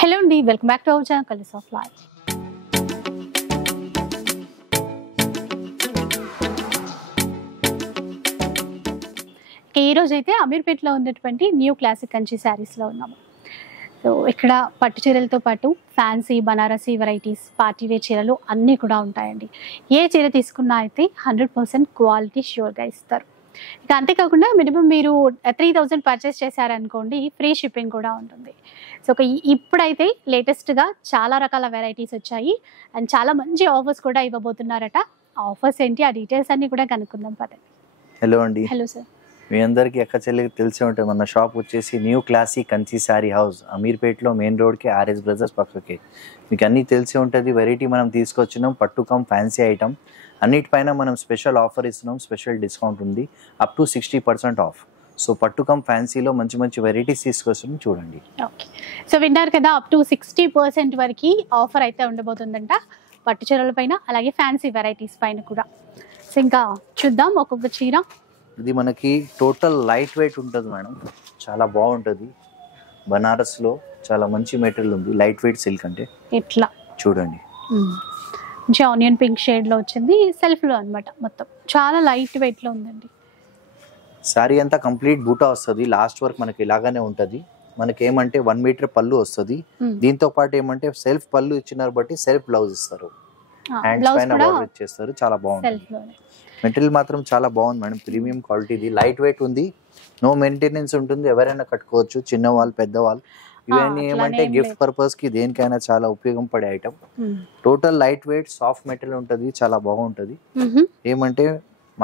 Hello అండి, welcome back to our channel colours of life. ఈ రోజు అయితే అమీర్పేటలో ఉన్నటువంటి న్యూ క్లాసిక్ కంచి శారీస్లో ఉన్నాము. సో ఇక్కడ పట్టు చీరలతో పాటు ఫ్యాన్సీ బనారసీ వెరైటీస్, పార్టీవేర్ చీరలు అన్నీ కూడా ఉంటాయండి. ఏ చీర తీసుకున్నా అయితే 100% క్వాలిటీ ష్యూర్గా ఇస్తారు. ఇక అంతేకాకుండా మినిమం మీరు 3000 పర్చేస్ చేశారనుకోండి, ఫ్రీ షిప్పింగ్ కూడా ఉంటుంది. సో ఇప్పుడైతే లేటెస్ట్గా చాలా రకాల వెరైటీస్ వచ్చాయి అండ్ చాలా మంచి ఆఫర్స్ కూడా ఇవ్వబోతున్నారట. ఆఫర్స్ ఏంటి, ఆ డీటెయిల్స్ అన్నీ కూడా కనుక్కుందాం పదండి. హలో అండి. Hello sir. మీ అందరికీ ఎక్క చెల్లికి తెలిసే ఉంటుంది, మన షాప్ వచ్చేసి new classic Kanchi sari house, అమీర్పేటలో మెయిన్ రోడ్కి ఆర్ఎస్ బ్రదర్స్ పక్కకి. మీకు అన్నీ తెలిసే ఉంటుంది. వెరైటీ మనం తీసుకొచ్చినాం, పట్టు కమ్ ఫ్యాన్సీ ఐటమ్ అన్నిటిపైన మనం స్పెషల్ ఆఫర్ ఇస్తున్నాం. స్పెషల్ డిస్కౌంట్ ఉంది, అప్ టు 60% ఆఫ్. సో పట్టు కమ్ ఫ్యాన్సీలో మంచి మంచి వెరైటీస్ తీసుకొస్తున్నాం, చూడండి. ఓకే, సో విన్నారు కదా, అప్ టు 60% వరకు ఆఫర్ అయితే ఉండబోతుందంట పట్టు చీరల పైన, అలాగే ఫ్యాన్సీ వెరైటీస్ పైన కూడా. సో ఇంకా చూద్దాం ఒక్కొక్క చీర. ఇది మనకి టోటల్ లైట్ వెయిట్ ఉంటుంది మేడం, చాలా బాగుంటుంది. బనారస్లో చాలా మంచి మెటీరియల్ ఉంది, లైట్ వెయిట్ సిల్క్ అంటే ఇట్లా చూడండి. మంచి ఆనియన్ పింక్ షేడ్లో వచ్చింది, సెల్ఫ్లో అనమాట. మొత్తం చాలా లైట్ వెయిట్లో ఉందండి. శారీ అంతా కంప్లీట్ బూటా వస్తుంది, లాస్ట్ వరకు మనకి ఇలాగానే ఉంటుంది. మనకి ఏమంటే 1 మీటర్ పళ్ళు వస్తుంది. దీంతో పాటు ఏమంటే సెల్ఫ్ పళ్ళు ఇచ్చినారు బట్టి సెల్ఫ్ బ్లౌజ్ ఇస్తారు, హ్యాండ్స్ పైన బార్డర్ ఇచ్చేస్తారు. చాలా బాగుంటుంది. మెటీరియల్ మాత్రం చాలా బాగుంది మేడం, ప్రీమియం క్వాలిటీది, లైట్ వెయిట్ ఉంది, నో మెయింటెనెన్స్ ఉంటుంది. ఎవరైనా కట్టుకోవచ్చు, చిన్నవాళ్ళు పెద్దవాళ్ళు. ఇవన్నీ ఏమంటే గిఫ్ట్ పర్పస్ కి దేనికైనా చాలా ఉపయోగం పడే item. Total light weight soft material ఉంటుంది, చాలా బాగుంటుంది. ఏమంటే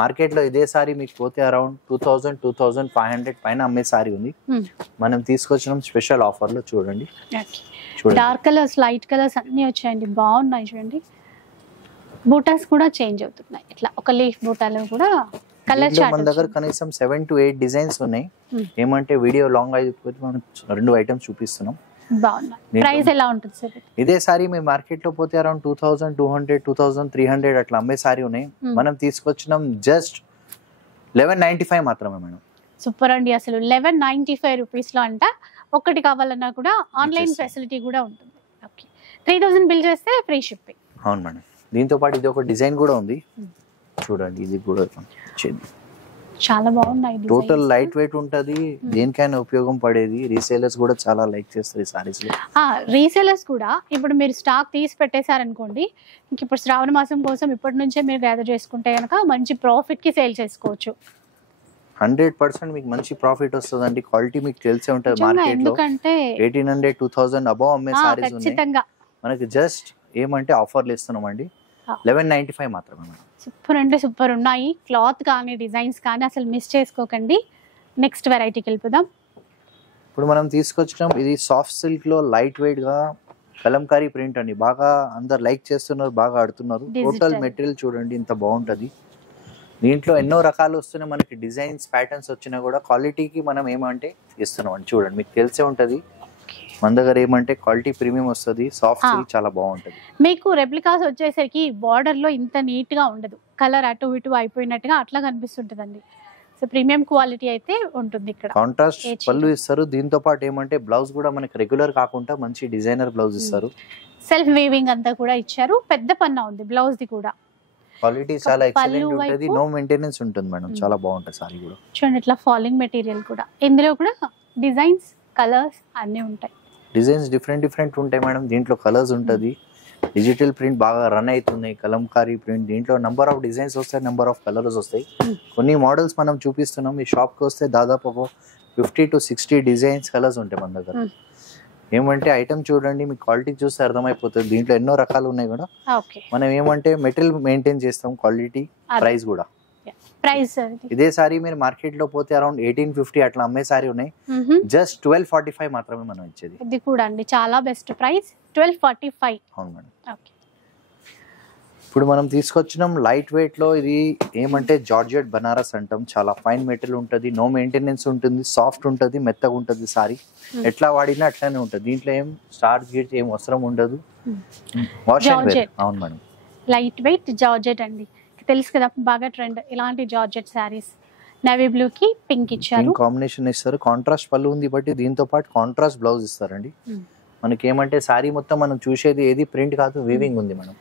మార్కెట్ లో ఇదే సారీ మీకు పోతే అరౌండ్ 2000-2500 పైన అమ్మే సారీ ఉంది. మనం తీసుకొచ్చిన స్పెషల్ ఆఫర్ లో చూడండి. డార్క్ కలర్స్, లైట్ కలర్స్ అన్ని వచ్చాయండి, బాగున్నాయి చూడండి. బూటాస్ కూడా చేంజ్ అవుతున్నాయి. ఇట్లా ఒక లీఫ్ బూటాలో కూడా కలర్ చార్ట్. మన దగ్గర కనీసం 7 to 8 డిజైన్స్ ఉన్నాయి. ఏమంటే వీడియో లాంగ్ అయిపోతే మనం 2 ఐటమ్స్ చూపిస్తున్నాం. బాగున్నాయి. ప్రైస్ ఎలా ఉంటుంది సార్? ఇదే సారీ మీ మార్కెట్ లో పోతే అరౌండ్ 2200, 2300 అట్లా అమ్మే సారీ ఉన్నాయి. మనం తీసుకొచ్చినాం జస్ట్ 1195 మాత్రమే మేడం. సూపర్ అండి, అసలు 1195 రూపీస్ లో అంట. ఒకటి కావాలన్నా కూడా ఆన్లైన్ ఫెసిలిటీ కూడా ఉంటుంది. ఓకే, 3000 బిల్ చేస్తే ఫ్రీ షిప్పింగ్. అవును మేడం. దీంతో పాటు ఇది ఒక డిజైన్ కూడా ఉంది, చూడండి. ఇది కూడా చాలా బాగున్నాయి. టోటల్ లైట్ వెయిట్ ఉంటది, దేనికైనా ఉపయోగం పడేది. రీసేలర్స్ కూడా చాలా లైక్ చేస్తారు ఈ సారీస్ లో. రీసేలర్స్ కూడా ఇప్పుడు మీరు స్టాక్ తీసి పెట్టేశారనుకోండి, ఇంక ఇప్పుడు శ్రావణ మాసం కోసం ఇప్పటి నుంచే మీరు గ్యాదర్ చేసుకుంటే కనుక మంచి ప్రాఫిట్ కి సేల్ చేసుకోవచ్చు. 100% మీకు మంచి ప్రాఫిట్ వస్తుందండి. క్వాలిటీ మీకు తెలిసే ఉంటుంది. మార్కెట్ లో 1800-2000 అబౌవ్ అమ్మే సారీస్ ఉన్నాయి. మనకి జస్ట్ ఏమంటే ఆఫర్లు ఇస్తున్నాం అండి, 1195 మాత్రమే మేడం. సూపర్ అంటే సూపర్ ఉన్నాయి. క్లాత్ కానీ డిజైన్స్ కానీ అసలు మిస్ చేసుకోకండి. నెక్స్ట్ వెరైటీకి వెళ్ళిపోదాం. ఇప్పుడు మనం తీసుకొచ్చినాం, ఇది సాఫ్ట్ సిల్క్ లో లైట్ వెయిట్ గా కలంకారీ ప్రింట్ అండి. బాగా అందరు లైక్ చేస్తున్నారు, బాగా ఆడుతున్నారు. టోటల్ మెటీరియల్ చూడండి ఎంత బాగుంటది. దీంట్లో ఎన్నో రకాలు వస్తున్నాయి మనకి, డిజైన్స్ ప్యాటర్న్స్ వచ్చినా కూడా క్వాలిటీకి మనం ఏమంటే ఇస్తున్నాం అండి. చూడండి, మీకు తెలిసే ఉంటది మన దగ్గర ఏమంటే క్వాలిటీ ప్రీమియం వస్తుంది. సాఫ్ట్ సిల్క్ చాలా బాగుంటది. మీకు రెప్లికాస్ వచ్చేసరికి బార్డర్ లో ఇంత నీట్ గా ఉండదు, కలర్ అటు ఇటు అయిపోయినట్టుగా అట్లా కనిపిస్తుంటదండి. సో ప్రీమియం క్వాలిటీ అయితే ఉంటుంది. ఇక్కడ కాంట్రాస్ట్ పళ్ళు ఇస్తారు. దీంతో పాటు ఏమంటే బ్లౌజ్ కూడా మనకి రెగ్యులర్ కాకుండా మంచి డిజైనర్ బ్లౌజ్ ఇస్తారు. సెల్ఫ్ వీవింగ్ అంతా కూడా ఇచ్చారు. పెద్ద పన్నా ఉంది బ్లౌజ్ ది కూడా. క్వాలిటీ చాలా ఎక్సలెంట్ ఉంటది, నో మెయింటెనెన్స్ ఉంటుంది మేడం. చాలా బాగుంటది సారీ కూడా. చూడండి ఇట్లా ఫాలింగ్ మెటీరియల్ కూడా. ఇందులో కూడా డిజైన్స్, కలర్స్ అన్నీ ఉంటాయి. డిజైన్స్ డిఫరెంట్ ఉంటాయి మేడం. దీంట్లో కలర్స్ ఉంటుంది. డిజిటల్ ప్రింట్ బాగా రన్ అవుతున్నాయి, కలంకారీ ప్రింట్. దీంట్లో నెంబర్ ఆఫ్ డిజైన్స్ వస్తాయి, నెంబర్ ఆఫ్ కలర్స్ వస్తాయి. కొన్ని మోడల్స్ మనం చూపిస్తున్నాం. ఈ షాప్కి వస్తే దాదాపు 50 to 60 డిజైన్స్, కలర్స్ ఉంటాయి మన దగ్గర. ఏమంటే ఐటమ్ చూడండి, మీకు క్వాలిటీ చూస్తే అర్థమైపోతుంది. దీంట్లో ఎన్నో రకాలు ఉన్నాయి కూడా. మనం ఏమంటే మెటీరియల్ మెయింటైన్ చేస్తాం, క్వాలిటీ, ప్రైస్ కూడా. ప్రైస్ ఇదే సారీ మీరు మార్కెట్ లో పోతే అరౌండ్ 1850 అట్లా అమ్మే సారీ ఉన్నాయి. జస్ట్ 1245 మాత్రమే మనం ఇచ్చేది. ఇది కూడా అండి చాలా బెస్ట్ ప్రైస్, 1245. అవును మేడం. ఇప్పుడు మనం తీసుకొచ్చినాం లైట్ వెయిట్ లో. ఇది ఏమంటే జార్జెట్ బనారస్ అంటాం. చాలా ఫైన్ మెటీరియల్ ఉంటుంది, నో మెయింటెనెన్స్ ఉంటుంది, సాఫ్ట్ ఉంటుంది, మెత్తగా ఉంటుంది సారీ. ఎట్లా వాడినా అట్లానే ఉంటుంది. దీంట్లో ఏం స్టార్చ్ గిట్ ఏం అవసరం ఉండదు. Wash and wear. అవును మేడం. లైట్ వెయిట్ జార్జెట్ అండి, తెలుసు కదా బాగా ట్రెండ్ ఇలాంటి జార్జెట్ శారీస్. నేవీ బ్లూ కి పింక్ ఇచ్చారు, కాంబినేషన్ ఇస్తారు. కాంట్రాస్ట్ పళ్ళు ఉంది బట్టి దీంతో పాటు కాంట్రాస్ట్ బ్లౌజ్ ఇస్తారండి. మనకి ఏమంటే సారీ మొత్తం మనం చూసేది ఏది ప్రింట్ కాదు, వీవింగ్ ఉంది మనం.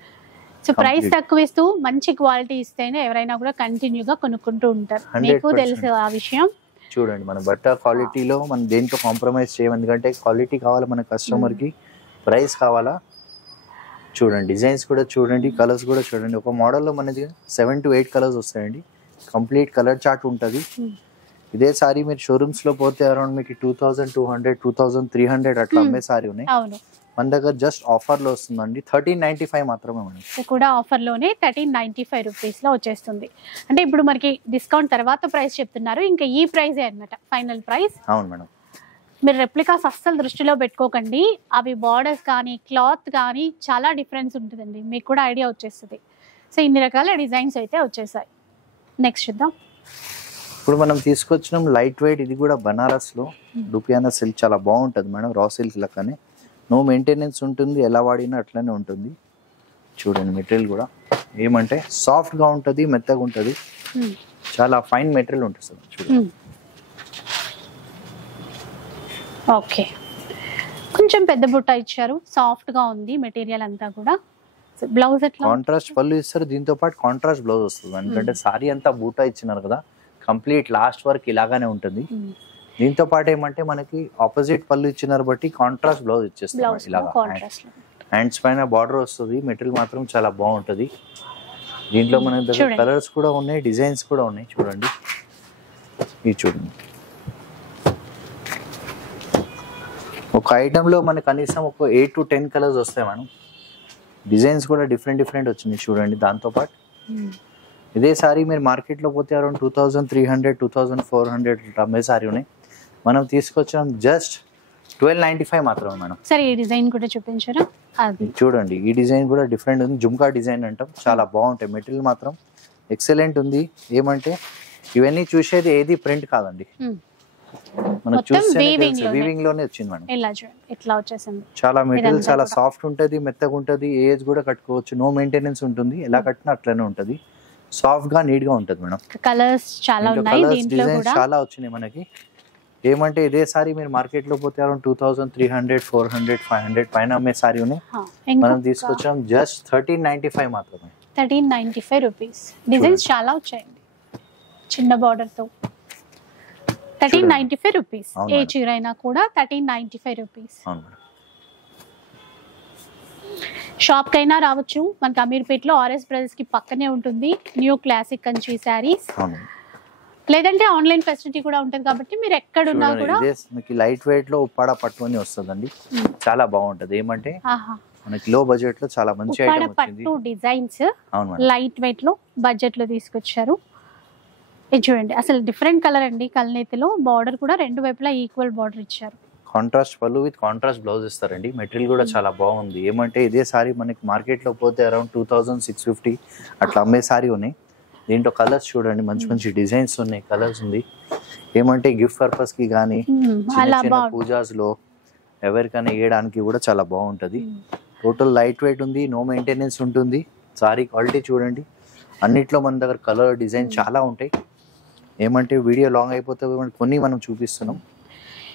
సో ప్రైస్ తక్కువ ఇస్తూ మంచి క్వాలిటీ ఇస్తేనే ఎవరైనా కూడా కంటిన్యూగా కొనుక్కుంటూ ఉంటారు. మీకు తెలుసు ఆ విషయం. చూడండి మన బట్ట క్వాలిటీలో మనం దేంట్లో కాంప్రమైజ్ చేయం, ఎందుకంటే క్వాలిటీ కావాలా మన కస్టమర్ కి, ప్రైస్ కావాలా. చూడండి డిజైన్స్ కూడా చూడండి, కలర్స్ కూడా చూడండి. ఒక మోడల్లో మనది 7 to 8 కలర్స్ వస్తాయండి. కంప్లీట్ కలర్ చార్ట్ ఉంటుంది. ఇదే సారీ మీరు షోరూమ్స్ లో పోతే అరౌండ్ మీకు 2200, 2300 అట్లా అమ్మే సారీ ఉన్నాయి. మన దగ్గర జస్ట్ ఆఫర్ లో వస్తుందండి 1395 మాత్రమే మేడం. కూడా ఆఫర్ లోనే 1395 రూపీస్ లో వచ్చేస్తుంది. అంటే ఇప్పుడు మనకి డిస్కౌంట్ తర్వాత ప్రైస్ చెప్తున్నారు, ఇంకా ఈ ప్రైస్ అన్నమాట ఫైనల్ ప్రైస్. అవును మేడం. మీరు రెప్లికాస్ అస్సలు దృష్టిలో పెట్టుకోకండి. అవి బార్డర్స్ కానీ క్లాత్ కానీ చాలా డిఫరెన్స్ ఉంటుందండి, మీకు కూడా ఐడియా వచ్చేస్తుంది. సో ఇన్ని రకాల డిజైన్స్ అయితే వచ్చేసాయి. నెక్స్ట్ చూద్దాం. ఇప్పుడు మనం తీసుకొచ్చినాం లైట్ వెయిట్, ఇది కూడా బనారస్ లో లుపియానా సిల్క్, చాలా బాగుంటుంది మేడం. రా సిల్క్ లెక్కనే, నో మెయింటెనెన్స్ ఉంటుంది, ఎలా వాడినా అట్లనే ఉంటుంది. చూడండి మెటీరియల్ కూడా ఏమంటే సాఫ్ట్ గా ఉంటుంది, మెత్తగా ఉంటుంది, చాలా ఫైన్ మెటీరియల్ ఉంటుంది సార్. చూడండి ఓకే, కొంచెం పెద్ద బుట్ట ఇచ్చారు, సాఫ్ట్ గా ఉంది మెటీరియల్ అంతా కూడా. బ్లౌజ్ ఎట్లా? కాంట్రాస్ట్ పళ్ళు ఇస్తారు, దీంతో పాటు కాంట్రాస్ట్ బ్లౌజ్ వస్తుంది. ఎందుకంటే సారీ అంతా బూటా ఇచ్చినారు కదా, కంప్లీట్ లాస్ట్ వరకు ఇలాగానే ఉంటుంది. దీంతో పాటు ఏమంటే మనకి ఆపోజిట్ పళ్ళు ఇచ్చినారు బట్టి కాంట్రాస్ట్ బ్లౌజ్ ఇచ్చేస్తారు. ఇలాగా హ్యాండ్స్ పైన బార్డర్ వస్తుంది, మెటీరియల్ మాత్రం చాలా బాగుంటుంది. దీంట్లో మన దగ్గర కలర్స్ కూడా ఉన్నాయి, డిజైన్స్ కూడా ఉన్నాయి. చూడండి ఇది చూడండి, ఒక ఐటమ్ లో మనకి కనీసం ఒక 8 to 10 కలర్స్ వస్తాయి మేడం. డిజైన్స్ కూడా డిఫరెంట్ వచ్చినాయి చూడండి. దాంతో పాటు ఇదే సారీ మీరు మార్కెట్ లో పోతే అరౌండ్ 2300, 2400 అమ్మే సారీ ఉన్నాయి. మనం తీసుకొచ్చాం జస్ట్ 1295 మాత్రమే మేడం. సరే ఈ డిజైన్ కూడా చూపించారా? అది చూడండి, ఈ డిజైన్ కూడా డిఫరెంట్ ఉంది, జుమ్కా డిజైన్ అంటాం. చాలా బాగుంటాయి, మెటీరియల్ మాత్రం ఎక్సలెంట్ ఉంది. ఏమంటే ఇవన్నీ చూసేది ఏది ప్రింట్ కాదండి, మనం చూస్తే వీవింగ్ లోనే వచ్చింది మేడం. ఇట్లా వచ్చేసింది. చాలా మెటీరియల్ చాలా సాఫ్ట్ ఉంటది, మెత్తగా ఉంటది, ఏజ్ కూడా కట్టుకోవచ్చు, నో మెయింటెనెన్స్ ఉంటుంది, ఎలా కట్టినా అట్లనే ఉంటది, సాఫ్ట్ గా నీట్ గా ఉంటది మేడం. కలర్స్ చాలా ఉన్నాయి, దీంట్లో కూడా చాలా వచ్చినాయి మనకి. ఏమంటే ఇదే సారీ మీరు మార్కెట్ లో పోతే అరౌండ్ 2300, 400, 500 పైన అమ్మే సారీ ఉన్నాయి. మనం తీసుకొచ్చాం జస్ట్ 1395 మాత్రమే. 1395 రూపీస్. డిజైన్స్ చాలా వచ్చాయండి చిన్న బార్డర్ తో. 1395 రూపీస్. ఏ చీర అయినా కూడా 1395 రూపీస్. షాప్ కైనా రావచ్చు, మనకి అమీర్పేటలో ఆర్ఎస్ బ్రదర్స్ కి పక్కనే ఉంటుంది న్యూ క్లాసిక్ కంచి శారీస్. లేదంటే ఆన్లైన్ ఫెసిలిటీ కూడా ఉంటుంది కాబట్టి మీరు ఎక్కడున్నా కూడా. మీకు లైట్ వెయిట్ లో ఉప్పాడ పట్టు అని వస్తుందండి, చాలా బాగుంటది. ఏమంటే మనకి లో బడ్జెట్ లో చాలా మంచి ఐటమ్ వచ్చింది. పట్టు డిజైన్స్ లైట్ వెయిట్ లో బడ్జెట్ లో తీసుకొచ్చారు. ఇది చూడండి, అసలు డిఫరెంట్ కలర్ అండి. కల్నేతిలో బార్డర్ కూడా రెండు వైపులా ఈక్వల్ బార్డర్ ఇచ్చారు. కాంట్రాస్ట్ పళ్ళు విత్ కాంట్రాస్ట్ బ్లౌజ్ ఇస్తారండి. మెటీరియల్ కూడా చాలా బాగుంది. ఏమంటే ఇదే సారీ మనకి మార్కెట్ లో పోతే అరౌండ్ 2650 అట్లా అమ్మే సారీ ఉన్నాయి. దీంట్లో కలర్స్ చూడండి, మంచి డిజైన్స్ ఉన్నాయి, కలర్స్ ఉంది. ఏమంటే గిఫ్ట్ పర్పస్ కి కానీ పూజాస్ లో ఎవరికైనా వేయడానికి కూడా చాలా బాగుంటది. టోటల్ లైట్ వెయిట్ ఉంది, నో మెయింటెనెన్స్ ఉంటుంది. సారీ క్వాలిటీ చూడండి, అన్నిట్లో మన దగ్గర కలర్ డిజైన్ చాలా ఉంటాయి. ఏమంటే వీడియో లాంగ్ అయిపోతే కొన్ని మనం చూపిస్తున్నాం.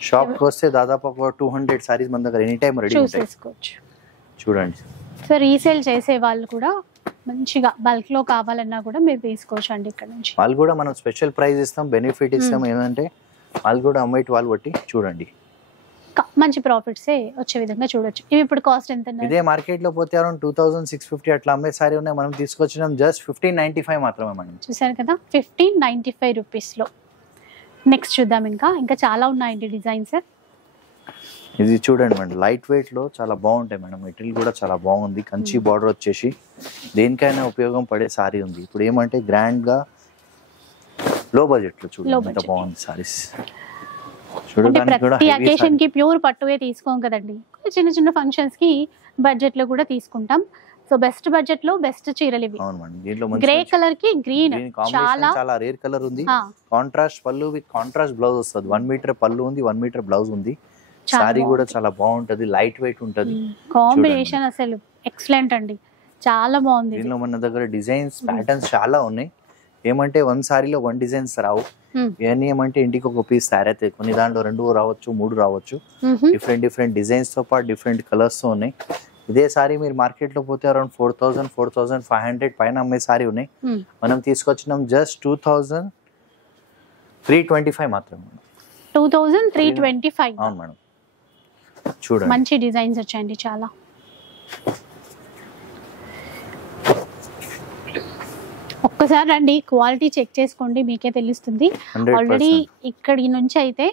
షాప్ కి వస్తే దాదాపు ఒక 200 సారీస్ మన దగ్గర ఎనీ టైం రెడీ ఉంటాయి. చూడండి, సో రీసేల్ చేసే వాళ్ళు కూడా మంచిగా బల్క్ లో కావాలన్నా కూడా మీరు తీసుకోవచ్చు అండి ఇక్కడ నుంచి. వాళ్ళు కూడా మనం స్పెషల్ ప్రైస్ ఇస్తాం, బెనిఫిట్ ఇస్తాం. ఏమంటే వాళ్ళు కూడా అమ్మేటి వాళ్ళు బట్టి చూడండి మంచి ప్రాఫిట్స్ వచ్చే విధంగా చూడొచ్చు. ఇవి ఇప్పుడు కాస్ట్ ఎంత? ఇదే మార్కెట్ లో పోతే అరౌండ్ 2650 అట్లా అమ్మే సారీ ఉన్నాయి. మనం తీసుకొచ్చినాం జస్ట్ 1595 మాత్రమే మేడం. చూసారు కదా, 1595 రూపీస్ లో. నెక్స్ట్ చూద్దాం, ఇంకా చాలా ఉన్నాయండి డిజైన్స్. ఇది చూడండి మేడం, లైట్ వెయిట్ లో చాలా బాగుంటాయి మేడం. మెటీరియల్ కూడా చాలా బాగుంది, కంచి బార్డర్ వచ్చేసి దేనికైనా ఉపయోగం పడే సారీ ఉంది. ఇప్పుడు ఏమంటే గ్రాండ్ గా లో బడ్జెట్ లో చూడండి ఎంత బాగుంది సారీస్. ప్రతి అకేషన్ కి ప్యూర్ పట్టువే తీసుకోం కదండి, చిన్న ఫంక్షన్స్ కి బడ్జెట్ లో కూడా తీసుకుంటాం. సో బెస్ట్ బడ్జెట్ లో బెస్ట్ చీరలు ఇవి. గ్రే కలర్ కి గ్రీన్ చాలా రేర్ కలర్ ఉంది. కాంట్రాస్ట్ పళ్ళు విత్ కాంట్రాస్ట్ బ్లౌజ్ వస్తుంది. 1 మీటర్ పళ్ళు ఉంది, 1 మీటర్ బ్లౌజ్ ఉంది. సారీ కూడా చాలా బాగుంటది, లైట్ వెయిట్ ఉంటది. కాంబినేషన్ అసలు ఎక్సలెంట్ అండి, చాలా బాగుంది. దీనిలో మన దగ్గర డిజైన్స్ ప్యాటర్న్స్ చాలా ఉన్నాయి. ఏమంటే 1 సారీలో 1 డిజైన్స్ రావు. ఇవన్నీ ఏమంటే ఇంటికి ఒక పీస్ శారీ అయితే కొన్ని దాంట్లో 2 రావచ్చు 3 రావచ్చు. డిఫరెంట్ డిజైన్స్ తో పాటు డిఫరెంట్ కలర్స్ తో ఉన్నాయి. ఇదే సారీ మీరు మార్కెట్ లో పోతే అరౌండ్ 4000 4500 పైన అమ్మే సారీ ఉన్నాయి. మనం తీసుకొచ్చినాం జస్ట్ 2325 మాత్రమే. 2325. అవును మేడం. చూడండి మంచి డిజైన్స్ వచ్చాయండి చాలా. ఒక్కసారి రండి, క్వాలిటీ చెక్ చేసుకోండి, మీకే తెలుస్తుంది. ఆల్రెడీ ఇక్కడి నుంచి అయితే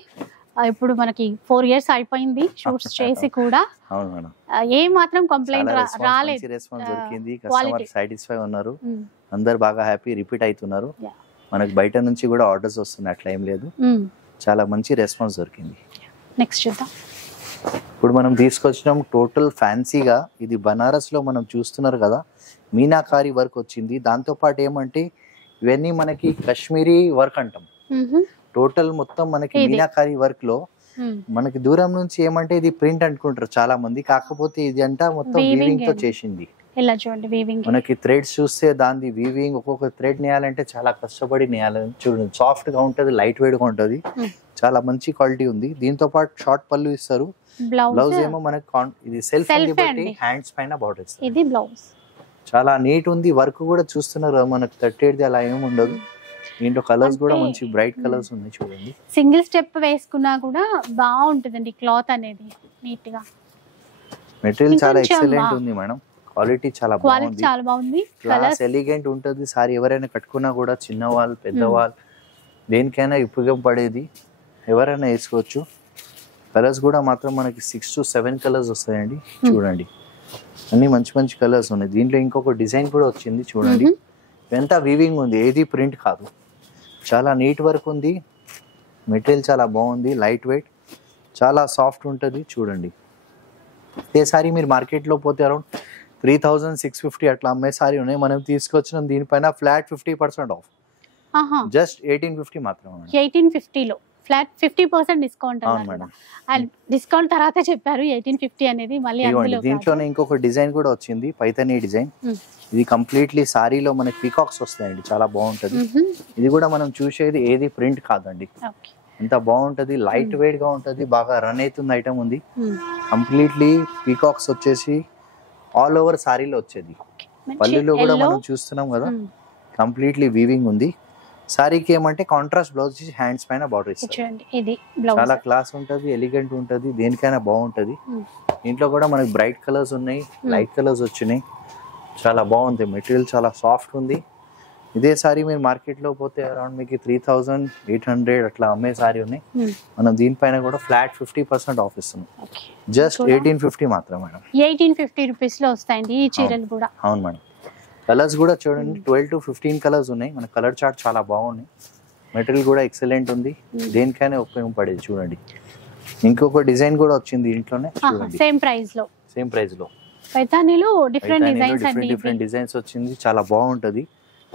ఇప్పుడు మనకి 4 years అయిపోయింది షూట్స్ చేసి కూడా. అవును మేడం. ఏ మాత్రం కంప్లైంట్ రాలేదు. రెస్పాన్స్ దొరికింది, కస్టమర్ సాటిస్ఫై ఉన్నారు, అందరు బాగా హ్యాపీ, రిపీట్ అవుతున్నారు. మనకి బయట నుంచి కూడా ఆర్డర్స్ వస్తున్నాయి, అట్లా ఏం లేదు. చాలా మంచి రెస్పాన్స్ దొరికింది. నెక్స్ట్ చూద్దాం. ఇప్పుడు మనం తీసుకొచ్చినాం టోటల్ ఫ్యాన్సీగా. ఇది బనారస్ లో మనం చూస్తున్నారు కదా, మీనాకారి వర్క్ వచ్చింది. దాంతో పాటు ఏమంటే ఇవన్నీ మనకి కాశ్మీరీ వర్క్ అంటాం. టోటల్ మొత్తం మనకి మీనాకారి వర్క్ లో మనకి దూరం నుంచి ఏమంటే ఇది ప్రింట్ అనుకుంటారు చాలా మంది, కాకపోతే ఇది అంట మొత్తం వీవింగ్ తో చేసింది. మనకి థ్రెడ్స్ చూస్తే దాని వీవింగ్, ఒక్కొక్క థ్రెడ్ నేయాలంటే చాలా కష్టపడి నేయాలి. చూడండి సాఫ్ట్ గా ఉంటది, లైట్ వెయిట్ గా ఉంటది, చాలా మంచి క్వాలిటీ ఉంది. దీంతో పాటు షార్ట్ పళ్ళు ఇస్తారు. బ్లౌజ్ ఏమో మనకి ఇది సెల్ఫ్ హ్యాండ్స్ పైన బార్డర్ ఇస్తారు. ఇది బ్లౌజ్ చాలా నీట్ ఉంది. వర్క్ కూడా చూస్తున్నారు, మనకు తట్టేది అలా ఏమి ఉండదు. దీంట్లో కలర్స్ కూడా మంచి బ్రైట్ కలర్స్ ఉన్నాయి. చూడండి సింగిల్ స్టెప్ వేసుకున్నా కూడా బాగుంటుందండి క్లాత్ అనేది నీట్ గా. మెటీరియల్ చాలా ఎక్సలెంట్ ఉంది మేడం, క్వాలిటీ చాలా బాగుంది. క్లాస్ ఎలిగెంట్ ఉంటుంది. సారీ ఎవరైనా కట్టుకున్నా కూడా చిన్నవాళ్ళు పెద్దవాళ్ళు దేనికైనా ఉపయోగపడేది, ఎవరైనా వేసుకోవచ్చు. కలర్స్ కూడా మాత్రం మనకి 6 to 7 కలర్స్ వస్తాయండి. చూడండి అన్ని మంచి మంచి కలర్స్ ఉన్నాయి. దీంట్లో ఇంకొక డిజైన్ కూడా వచ్చింది. చూడండి ఎంత వీవింగ్ ఉంది, ఏది ప్రింట్ కాదు, చాలా నీట్ వర్క్ ఉంది. మెటీరియల్ చాలా బాగుంది, లైట్ వెయిట్, చాలా సాఫ్ట్ ఉంటుంది. చూడండి ఏ సారీ మీరు మార్కెట్లో పోతే అరౌండ్ 3650 అట్లా అమ్మే సారీ ఉన్నాయి. మనం తీసుకొచ్చిన దీనిపైన ఫ్లాట్ 50% ఆఫ్, జస్ట్ 1850 మాత్రమే. 1850లో ఫ్లాట్ 50% డిస్కౌంట్ అన్నారు. అండ్ డిస్కౌంట్ తర్వాత చెప్పారు 1850 అనేది. మళ్ళీ దీంట్లోనే ఇంకొక డిజైన్ కూడా వచ్చింది, పైతానీ డిజైన్. ఇది కంప్లీట్లీ సారీలో మనకి పీకాక్స్ వస్తాయండి, చాలా బాగుంటది. ఇది కూడా మనం చూసేది ఏది ప్రింట్ కాదండి, ఎంత బాగుంటది, లైట్ వెయిట్ గా ఉంటది, బాగా రన్ అవుతుంది ఐటమ్ ఉంది. కంప్లీట్లీ పీకాక్స్ వచ్చేసి ఆల్ ఓవర్ సారీలో వచ్చేది. పళ్ళులో కూడా మనం చూస్తున్నాం కదా, కంప్లీట్లీ వీవింగ్ ఉంది. సారీకి ఏమంటే కాంట్రాస్ట్ బ్లౌజ్ హ్యాండ్స్ పైన బార్డర్ ఇస్తారు. చాలా క్లాస్ ఉంటది, ఎలిగెంట్ ఉంటది, దేనికైనా బాగుంటది. దీంట్లో కూడా మనకి బ్రైట్ కలర్స్ ఉన్నాయి, లైట్ కలర్స్ వచ్చినాయి, చాలా బాగుంది. మెటీరియల్ చాలా సాఫ్ట్ ఉంది. ఇదే సారీ మీరు మార్కెట్ లో పోతే అరౌండ్ మీకు 3800 అట్లా అమ్మే సారీ ఉన్నాయి. మనం దీనిపైన కూడా ఫ్లాట్ 50% ఆఫ్ ఇస్తున్నాం, జస్ట్ 1850 మాత్రం మేడం. 1850 రూపీస్ లో వస్తాయండి ఈ చీరలు కూడా. అవును మేడం. కలర్స్ కూడా చూడండి 12 to 15 కలర్స్ ఉన్నాయి. మన కలర్ చార్ట్ చాలా బాగున్నాయి. మెటీరియల్ కూడా ఎక్సలెంట్ ఉంది, దేనికైనా ఉపయోగపడేది. చూడండి ఇంకొక డిజైన్ కూడా వచ్చింది ఇంట్లోనే. చూడండి సేమ్ ప్రైస్ లో పైతానీలో డిఫరెంట్ డిజైన్స్ వచ్చింది, చాలా బాగుంటది.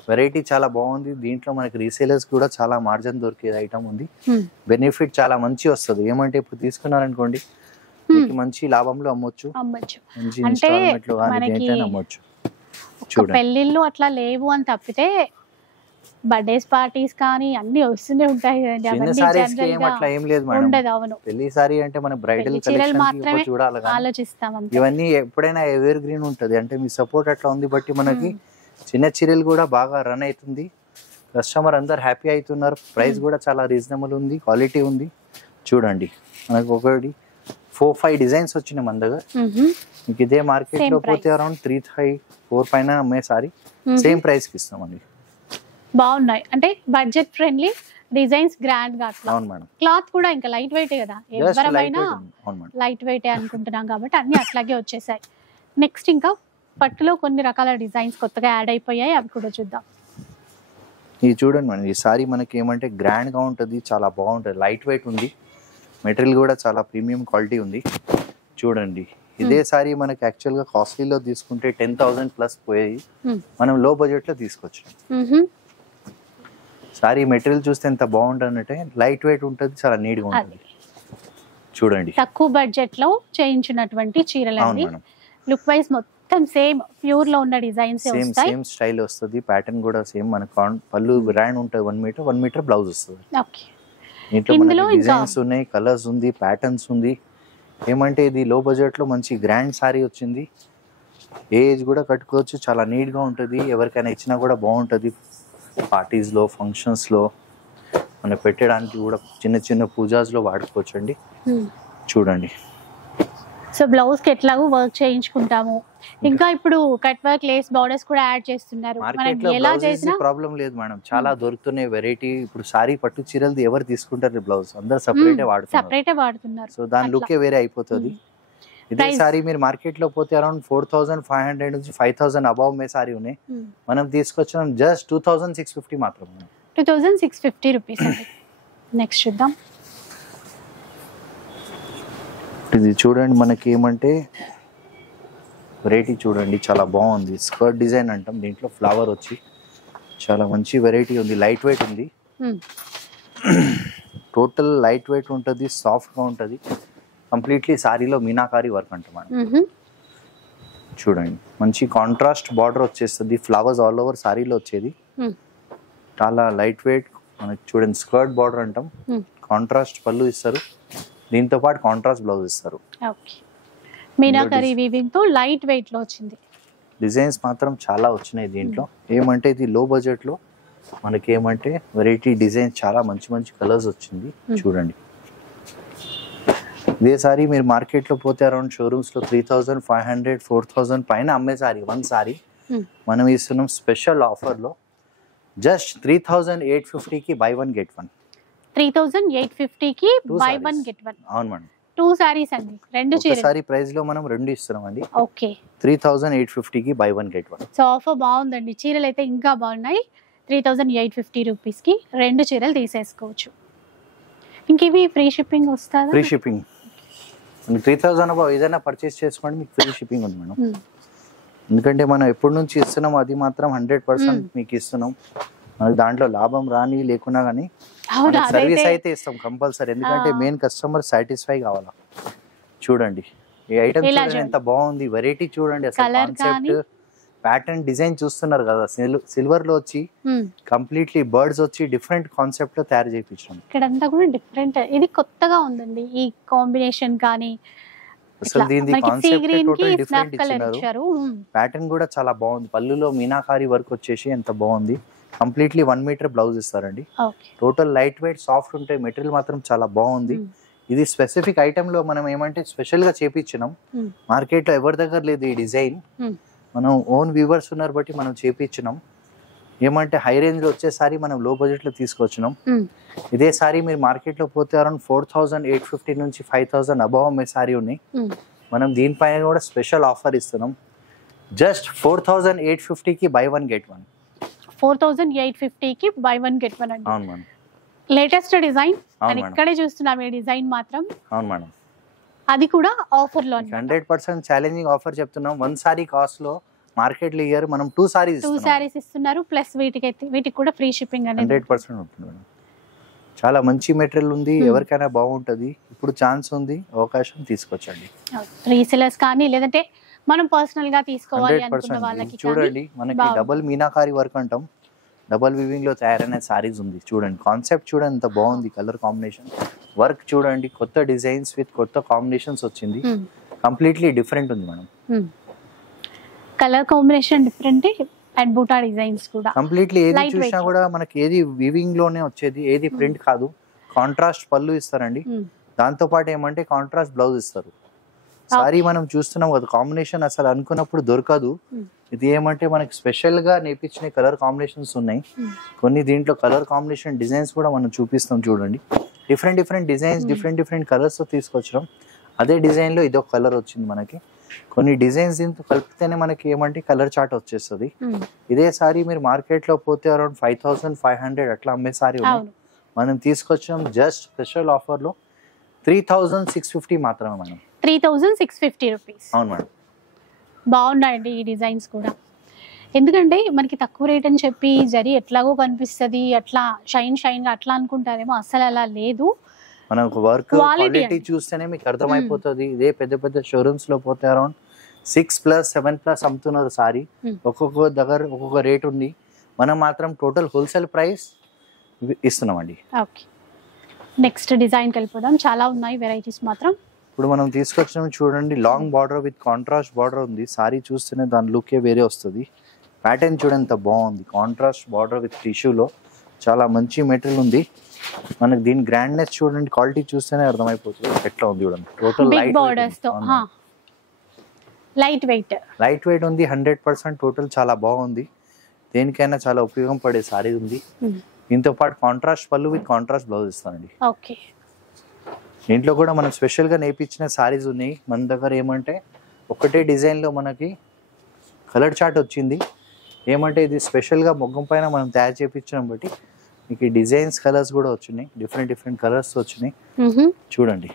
వెరైటీ చాలా బాగుంది. దీంట్లో మనకి రీసేలర్స్ కూడా చాలా మార్జిన్ దొరికే ఐటమ్ ఉంది. బెనిఫిట్ చాలా మంచి వస్తుంది. ఏమంటే ఇప్పుడు తీసుకున్నారనుకోండి మీకు మంచి లాభంలో అమ్మొచ్చు, మంచి ఇన్స్టాల్మెంట్ లో కానీ దేనికైనా అమ్మొచ్చు. పెళ్లిళ్ళు అట్లా లేవు అని తప్పితే బర్త్డేస్ పార్టీస్ కానీ అన్ని వస్తూనే ఉంటాయి కదండి. పెళ్లి సారీ అంటే మన బ్రైడల్ కలెక్షన్ చూడాలి, ఆలోచిస్తాం. ఇవన్నీ ఎప్పుడైనా ఎవర్ గ్రీన్ ఉంటది. అంటే మీ సపోర్ట్ అట్లా ఉంది బట్టి మనకి చిన్న చీరలు కూడా బాగా రన్ అవుతుంది. కస్టమర్ అందరు హ్యాపీ అవుతున్నారు. ప్రైస్ కూడా చాలా రీజనబుల్ ఉంది, క్వాలిటీ ఉంది. చూడండి మనకు ఒకటి 4-5 డిజైన్స్ వచ్చినాయి మన దగ్గర. మీకు ఇదే మార్కెట్ లో పోతే అరౌండ్ 3-4 పైన అమ్మే సారీ సేమ్ ప్రైస్ కి ఇస్తామండి. బాగున్నాయి అంటే బడ్జెట్ ఫ్రెండ్లీ డిజైన్స్, గ్రాండ్ గా అట్లా. అవును మేడం. క్లాత్ కూడా ఇంకా లైట్ వెయిట్ కదా, ఎవరైనా లైట్ వెయిట్ అనుకుంటున్నాం కాబట్టి అన్ని అట్లాగే వచ్చేసాయి. నెక్స్ట్ ఇంకా పట్టులో కొన్ని రకాల డిజైన్స్ కొత్తగా యాడ్ అయిపోయాయి, అవి కూడా చూద్దాం. ఇది చూడండి మేడం, ఈ సారీ మనకి ఏమంటే గ్రాండ్ గా ఉంటది, చాలా బాగుంటది, లైట్ వెయిట్ ఉంది. మెటీరియల్ కూడా చాలా ప్రీమియం క్వాలిటీ ఉంది. చూడండి ఇదే సారీ మనకి యాక్చువల్ గా కాస్ట్లీలో తీసుకుంటే 10,000 ప్లస్ పోయాయి. మనం లో బడ్జెట్ లో తీసుకోవచ్చు. సారీ మెటీరియల్ చూస్తే ఎంత బాగుంటుందంటే లైట్ వెయిట్ ఉంటుంది, చాలా నీట్ గా ఉంటుంది. చూడండి తక్కువ బడ్జెట్ లో చేయించినటువంటి చీరలు, లుక్ వైజ్ మొత్తం సేమ్ ప్యూర్ లో ఉన్న డిజైన్స్ సేమ్ వస్తాయి. సేమ్ స్టైల్ వస్తుంది, ప్యాటర్న్ కూడా సేమ్. మన పళ్ళు గ్రాండ్ ఉంటుంది 1 మీటర్ బ్లౌజ్ వస్తుంది. ఓకే, దీంట్లో ఇందులో మనకి ఇంకా డిజైన్స్ ఉన్నాయి, కలర్స్ ఉంది, ప్యాటర్న్స్ ఉంది. ఏమంటే ఇది లో బడ్జెట్ లో మంచి గ్రాండ్ సారీ వచ్చింది. ఏజ్ కూడా కట్టుకోవచ్చు, చాలా నీట్ గా ఉంటుంది. ఎవరికైనా ఇచ్చినా కూడా బాగుంటుంది. పార్టీస్ లో, ఫంక్షన్స్ లో మనం పెట్టడానికి కూడా చిన్న చిన్న పూజాస్ లో వాడుకోవచ్చు అండి. చూడండి, సో బ్లౌజ్ కి ఎట్లాగో వర్క్ చేయించుకుంటాము. ఇంకా ఇప్పుడు కట్ వర్క్, లేస్ బార్డర్స్ కూడా యాడ్ చేస్తున్నారు. మార్కెట్ లో ఎలా బ్లౌజెస్ చేసినా ప్రాబ్లం లేదు మేడం, చాలా దొరుకుతున్నాయి వెరైటీ. ఇప్పుడు సారీ పట్టు చీరలు ఎవరు తీసుకుంటారు బ్లౌజ్, అందరు సపరేటే వాడుతున్నారు. సెపరేటే వాడుతున్నారు. సో దాని లుక్ వేరే అయిపోతుంది. ఇదే సారీ మీరు మార్కెట్ లో పోతే అరౌండ్ 4500 నుంచి 5000 అబౌవ్ మే సారీ ఉన్నాయి. మనం తీసుకొచ్చాం జస్ట్ 2650 మాత్రమే. 2650 రూపీస్ అండి. నెక్స్ట్ చూద్దాం. ఇది చూడండి, మనకి ఏమంటే వెరైటీ చూడండి, చాలా బాగుంది. స్కర్ట్ డిజైన్ అంటాం, దీంట్లో ఫ్లవర్ వచ్చి చాలా మంచి వెరైటీ ఉంది. లైట్ వెయిట్ ఉంది, టోటల్ లైట్ వెయిట్ ఉంటుంది, సాఫ్ట్ గా ఉంటుంది. కంప్లీట్లీ సారీలో మీనాకారి వర్క్ అంటాం మేడం. చూడండి, మంచి కాంట్రాస్ట్ బార్డర్ వచ్చేస్తుంది, ఫ్లవర్స్ ఆల్ ఓవర్ సారీలో వచ్చేది. చాలా లైట్ వెయిట్. మనకి చూడండి, స్కర్ట్ బార్డర్ అంటాం, కాంట్రాస్ట్ పళ్ళు ఇస్తారు, దీంతో పాటు కాంట్రాస్ట్ బ్లౌజ్ ఇస్తారు. ఓకే, మీనాకరీ వీవింగ్ తో లైట్ వెయిట్ లో వచ్చింది. డిజైన్స్ మాత్రం చాలా వచ్చినాయి దీంట్లో. ఏమంటే ఇది లో బడ్జెట్ లో మనకి ఏమంటే వెరైటీ డిజైన్స్, చాలా మంచి మంచి కలర్స్ వచ్చింది. చూడండి, ఇదే సారీ మీరు మార్కెట్ లో పోతే అరౌండ్ షోరూమ్స్ లో 3500 4000 పైన అమ్మే సారీ, వన్ సారీ మనం ఇస్తున్నాం స్పెషల్ ఆఫర్ లో జస్ట్ 3850 కి బై 1 గెట్ 1. 3850 కి బై 1 గెట్ 1. అవును మేడం, 2 సారీస్ అండి, రెండు చీరలు. సారీ ప్రైస్ లో మనం రెండు ఇస్తున్నాం అండి. ఓకే, 3850 కి బై 1 గెట్ 1. సో ఆఫర్ బాగుందండి. చీరలు అయితే ఇంకా బాగున్నాయి. 3850 రూపీస్ కి రెండు చీరలు తీసేసుకోవచ్చు. ఇంక ఇవి ఫ్రీ షిప్పింగ్ వస్తుందా? ఫ్రీ షిప్పింగ్ 3000 అబౌవ్ ఏదైనా పర్చేస్ చేసుకోండి, మీకు ఫ్రీ షిప్పింగ్ ఉంది మేడం. ఎందుకంటే మనం ఎప్పటి నుంచి ఇస్తున్నాం, అది మాత్రం 100% మీకు ఇస్తున్నాం. మనకి దాంట్లో లాభం రాని లేకున్నా కానీ సర్వీస్ అయితే ఇస్తాం కంపల్సరీ. ఎందుకంటే మెయిన్ కస్టమర్ సాటిస్ఫై కావాలా. చూడండి, ఈ ఐటమ్ చూడండి ఎంత బాగుంది, వెరైటీ చూడండి, అసలు కాన్సెప్ట్ ప్యాటర్న్ డిజైన్ చూస్తున్నారు కదా. సిల్వర్ లో వచ్చి కంప్లీట్లీ బర్డ్స్ వచ్చి డిఫరెంట్ కాన్సెప్ట్ లో తయారు చేయించాం. ఇక్కడంతా కూడా డిఫరెంట్, ఇది కొత్తగా ఉందండి ఈ కాంబినేషన్. కానీ అసలు దీని కాన్సెప్ట్ టోటల్ డిఫరెంట్ ఇచ్చినారు. ప్యాటర్న్ కూడా చాలా బాగుంది, పళ్ళులో మీనాకారి వర్క్ వచ్చేసి ఎంత బాగుంది. కంప్లీట్లీ 1 మీటర్ బ్లౌజ్ ఇస్తారండి. టోటల్ లైట్ వెయిట్, సాఫ్ట్ ఉంటాయి. మెటీరియల్ మాత్రం చాలా బాగుంది. ఇది స్పెసిఫిక్ ఐటమ్ లో మనం ఏమంటే స్పెషల్ గా చేపించినాం. మార్కెట్ లో ఎవరి దగ్గర లేదు ఈ డిజైన్. మనం ఓన్ వ్యూవర్స్ ఉన్నారు బట్టి మనం చేపించినాం. ఏమంటే హై రేంజ్ లో వచ్చేసారి మనం లో బడ్జెట్ లో తీసుకొచ్చినాం. ఇదే సారీ మీరు మార్కెట్ లో పోతే అరౌండ్ 4850 నుంచి 5000 అబౌవ్ అమ్మే సారీ ఉన్నాయి. మనం దీనిపైన కూడా స్పెషల్ ఆఫర్ ఇస్తున్నాం. జస్ట్ 4850 కి బై 1 గెట్ 1. 4850 కి బై 1 గెట్ 1 అండి. అవును మేడం, లేటెస్ట్ డిజైన్. ఇక్కడే చూస్తున్నాం ఈ డిజైన్ మాత్రం. అవును మేడం, అది కూడా ఆఫర్ లో 100% ఛాలెంజింగ్ ఆఫర్ చెప్తున్నాం. 1 సారీ కాస్ట్ లో మార్కెట్ లో ఇయర్ మనం 2 సారీస్ ఇస్తున్నారు. ప్లస్ వీటికి కూడా ఫ్రీ షిప్పింగ్ అనేది 100% ఉంటుంది మేడం. చాలా మంచి మెటీరియల్ ఉంది, ఎవరికైనా బాగుంటది. ఇప్పుడు ఛాన్స్ ఉంది, అవకాశం తీసుకొచ్చండి. రీసెలర్స్ కానీ లేదంటే మనం పర్సనల్ గా తీసుకోవాలి అనుకున్న వాళ్ళకి చూడండి, మనకి డబుల్ మీనాకారి వర్క్ అంటాం, డబుల్ వీవింగ్ లో తయారైన సారీస్ ఉంది. చూడండి, కాన్సెప్ట్ చూడండి ఎంత బాగుంది. కలర్ కాంబినేషన్ వర్క్ చూడండి, కొత్త డిజైన్స్ విత్ కొత్త కాంబినేషన్స్ వచ్చింది. కంప్లీట్లీ డిఫరెంట్ ఉంది madam. Colour combination different and బూటా డిజైన్స్ కూడా కంప్లీట్లీ ఏది చూసినా కూడా మనకి ఏది వీవింగ్ లోనే వచ్చేది, ఏది ప్రింట్ కాదు. కాంట్రాస్ట్ పళ్ళు ఇస్తారండి, దాంతో పాటు ఏమంటే కాంట్రాస్ట్ బ్లౌజ్ ఇస్తారు. సారీ మనం చూస్తున్నాం కదా, కాంబినేషన్ అసలు అనుకున్నప్పుడు దొరకదు. ఇది ఏమంటే మనకి స్పెషల్ గా నేర్పించిన కలర్ కాంబినేషన్స్ ఉన్నాయి. కొన్ని దీంట్లో కలర్ కాంబినేషన్ డిజైన్స్ కూడా మనం చూపిస్తాం. చూడండి, డిఫరెంట్ డిజైన్స్, డిఫరెంట్ కలర్స్ తో తీసుకొచ్చడం. అదే డిజైన్ లో ఇదొక కలర్ వచ్చింది మనకి. కొన్ని డిజైన్స్ దీంతో కలిపితేనే మనకి ఏమంటే కలర్ చార్ట్ వచ్చేస్తుంది. ఇదే సారీ మీరు మార్కెట్ లో పోతే అరౌండ్ 5500 అట్లా అమ్మే సారీ మనం తీసుకొచ్చాం జస్ట్ స్పెషల్ ఆఫర్ లో 3650 మాత్రమే మేడం. 3650 రూపీస్. అవును మేడం, బాగున్నాయండి ఈ డిజైన్స్ కూడా. ఎందుకంటే మనకి తక్కువ రేట్ అని చెప్పి జరీ ఎట్లాగో కనిపిస్తుంది, అట్లా షైన్ గా అట్లా అనుకుంటారేమో, అసలు అలా లేదు. మనం వర్క్ క్వాలిటీ చూస్తేనే మీకు అర్థమైపోతుంది. ఇదే పెద్ద షోరూమ్స్ లో పోతే అరౌండ్ 6+ 7+ అమ్ముతున్నారు సారీ. ఒక్కొక్క దగ్గర ఒక్కొక్క రేట్ ఉంది. మనం మాత్రం టోటల్ హోల్సేల్ ప్రైస్ ఇస్తున్నామండి. ఓకే, నెక్స్ట్ డిజైన్కి వెళ్ళిపోదాం. చాలా ఉన్నాయి వెరైటీస్ మాత్రం. ఇప్పుడు మనం తీసుకొచ్చిన చూడండి, long border with contrast border ఉంది. సారీ చూస్తేనే దాని లుకే వేరే వస్తుంది. ప్యాటర్న్ చూడండి ఎంత బాగుంది, కాంట్రాస్ట్ బార్డర్ విత్ టిష్యూలో చాలా మంచి మెటీరియల్ ఉంది. మనకి దీని గ్రాండ్నెస్ చూడండి, క్వాలిటీ చూస్తేనే అర్థమైపోతుంది ఎట్లా ఉంది చూడండి. టోటల్ బిగ్ బోర్డర్స్ తో లైట్ వెయిట్ ఉంది 100%. టోటల్ చాలా బాగుంది, దేనికైనా చాలా ఉపయోగం పడే సారీ ఉంది. దీంతో పాటు కాంట్రాస్ట్ పళ్ళు విత్ కాంట్రాస్ట్ బ్లౌజ్ ఇస్తానండి. ఓకే, దీంట్లో కూడా మనం స్పెషల్గా నేర్పించిన సారీస్ ఉన్నాయి మన దగ్గర. ఏమంటే ఒకటే డిజైన్లో మనకి కలర్ చార్ట్ వచ్చింది. ఏమంటే ఇది స్పెషల్గా మొగ్గం పైన మనం తయారు చేయించడం బట్టి మీకు డిజైన్స్ కలర్స్ కూడా వచ్చినాయి, డిఫరెంట్ కలర్స్ వచ్చినాయి. చూడండి,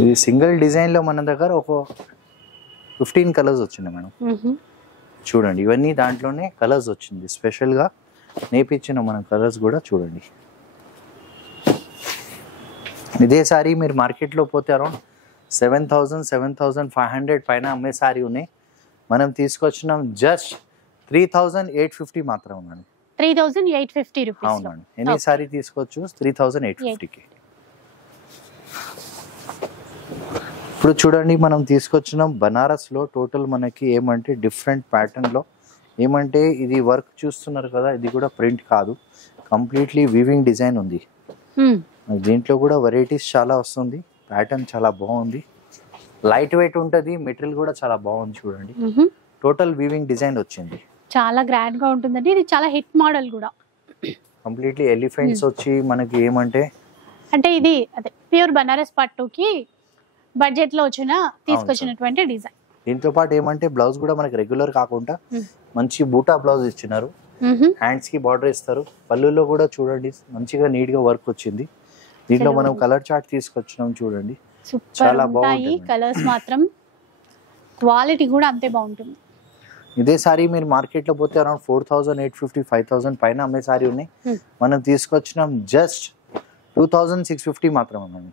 ఇది సింగిల్ డిజైన్లో మన దగ్గర ఒక 15 కలర్స్ వచ్చినాయి మేడం. చూడండి, ఇవన్నీ దాంట్లోనే కలర్స్ వచ్చింది. స్పెషల్గా నేర్పించిన మన కలర్స్ కూడా చూడండి. ఇదే సారీ మీరు మార్కెట్లో పోతే అరౌండ్ 7,500 పైన అమ్మే సారీ ఉన్నాయి. మనం తీసుకొచ్చినాం జస్ట్ 3,850 మాత్రం ఉన్నాను. 3,850 రూపీస్. అవునండి, ఎనీ సారీ తీసుకోవచ్చు 3,850కి. ఇప్పుడు చూడండి, మనం తీసుకొచ్చినాం బనారస్లో. టోటల్ మనకి ఏమంటే డిఫరెంట్ ప్యాటర్న్లో, ఏమంటే ఇది వర్క్ చూస్తున్నారు కదా, ఇది కూడా ప్రింట్ కాదు, కంప్లీట్లీ వీవింగ్ డిజైన్ ఉంది. దీంట్లో కూడా వెరైటీస్ చాలా వస్తుంది. ప్యాటర్న్ చాలా బాగుంది, లైట్ వెయిట్ ఉంటుంది, మెటీరియల్ కూడా చాలా బాగుంది. చూడండి, టోటల్ వీవింగ్ డిజైన్ వచ్చింది, చాలా గ్రాండ్ గా ఉంటుందండి. ఇది చాలా హిట్ మోడల్ కూడా. కంప్లీట్లీ ఎలిఫెంట్స్ వచ్చి మనకి ఏమంటే అంటే ఇది అదే ప్యూర్ బనారస్ పట్టుకి బడ్జెట్ లో తీసుకొచ్చినటువంటి డిజైన్. దీంతో పాటు ఏమంటే బ్లౌజ్ కూడా మనకి రెగ్యులర్ కాకుండా మంచి బూటా బ్లౌజ్ ఇచ్చినారు. హ్యాండ్స్ కి బార్డర్ ఇస్తారు. పళ్ళులో కూడా చూడండి మంచిగా నీట్ గా వర్క్ వచ్చింది. దీంట్లో మనం కలర్ చార్ట్ తీసుకొచ్చినాం చూడండి, చాలా బాగుంది. కలర్స్ మాత్రం క్వాలిటీ కూడా అంతే బాగుంటుంది. ఇదే సారీ మీరు మార్కెట్ లో పోతే అరౌండ్ 4,850 5,000 పైన అమ్మే సారీ ఉన్నాయి. మనం తీసుకొచ్చినాం జస్ట్ 2,650 మాత్రం ఉన్నాను.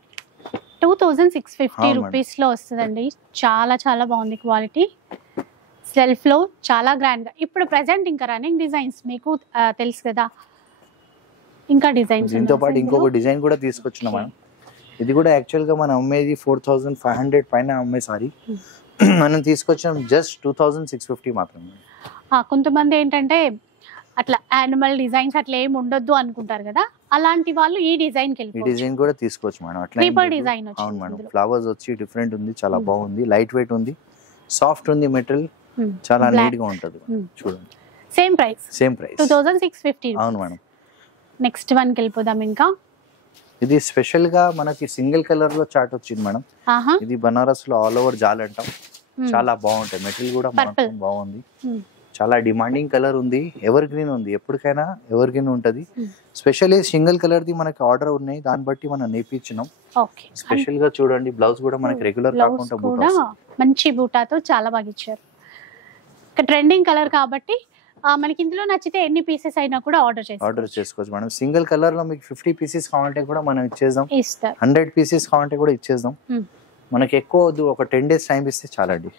2,650 రూపీస్ లో వస్తుందండి. చాలా చాలా బాగుంది క్వాలిటీ. సెల్ఫ్ లో చాలా గ్రాండ్ గా. ఇప్పుడు ప్రెసెంట్ ఇంకా రన్నింగ్ డిజైన్స్ మీకు తెలుసు కదా, ఇంకా డిజైన్స్. దీంతో పాటు ఇంకొక డిజైన్ కూడా తీసుకొచ్చినాం మనం. ఇది కూడా యాక్చువల్ గా మనం అమ్మేది 4,500 పైన అమ్మే సారీ, మనం తీసుకొచ్చాం జస్ట్ 2,650 మాత్రమే. కొంతమంది ఏంటంటే అట్లా యానిమల్ డిజైన్స్ అట్లా ఏమి ఉండొద్దు అనుకుంటారు కదా, అలాంటి వాళ్ళు ఈ డిజైన్ కి వెళ్ళి ఈ డిజైన్ కూడా తీసుకోవచ్చు మేడం. అట్లా డిజైన్ అవును మేడం, ఫ్లవర్స్ వచ్చి డిఫరెంట్ ఉంది, చాలా బాగుంది, లైట్ వెయిట్ ఉంది, సాఫ్ట్ ఉంది మెటీరియల్, చాలా నీట్ గా ఉంటది. చూడండి, సేమ్ ప్రైస్ 2,650. అవును మేడం. నెక్స్ట్ వన్ కి వెళ్ళిపోదాం. ఇంకా ఇది స్పెషల్ గా మనకి సింగిల్ కలర్ లో చార్ట్ వచ్చింది మేడం. ఇది బనారస్ లో ఆల్ ఓవర్ జాల్ అంటాం, చాలా బాగుంటాయి. మెటీరియల్ కూడా బాగుంది, చాలా డిమాండింగ్ కలర్ ఉంది, ఎవర్ గ్రీన్ ఉంది, ఎప్పటికైనా ఎవర్ గ్రీన్ ఉంటది. స్పెషల్లీ సింగిల్ కలర్ ది మనకి ఆర్డర్ ఉన్నాయి, దాన్ని బట్టి మనం నేర్పించినాం. స్పెషల్ గా చూడండి, బ్లౌజ్ కూడా మనకి రెగ్యులర్ కాకుండా బూటా, మంచి బూటాతో చాలా బాగా ఇచ్చారు. ట్రెండింగ్ కలర్ కాబట్టి మనకి ఇందులో నచ్చితే ఎన్ని పీసెస్ అయినా కూడా ఆర్డర్ చేసుకోవచ్చు మేడం. సింగిల్ కలర్ లో మీకు 50 పీసెస్ కావాలంటే కూడా మనం ఇచ్చేద్దాం, 100 పీసెస్ కావాలంటే కూడా ఇచ్చేద్దాం. మనకి ఎక్కువ వద్దు, ఒక 10 days టైం ఇస్తే చాలండి.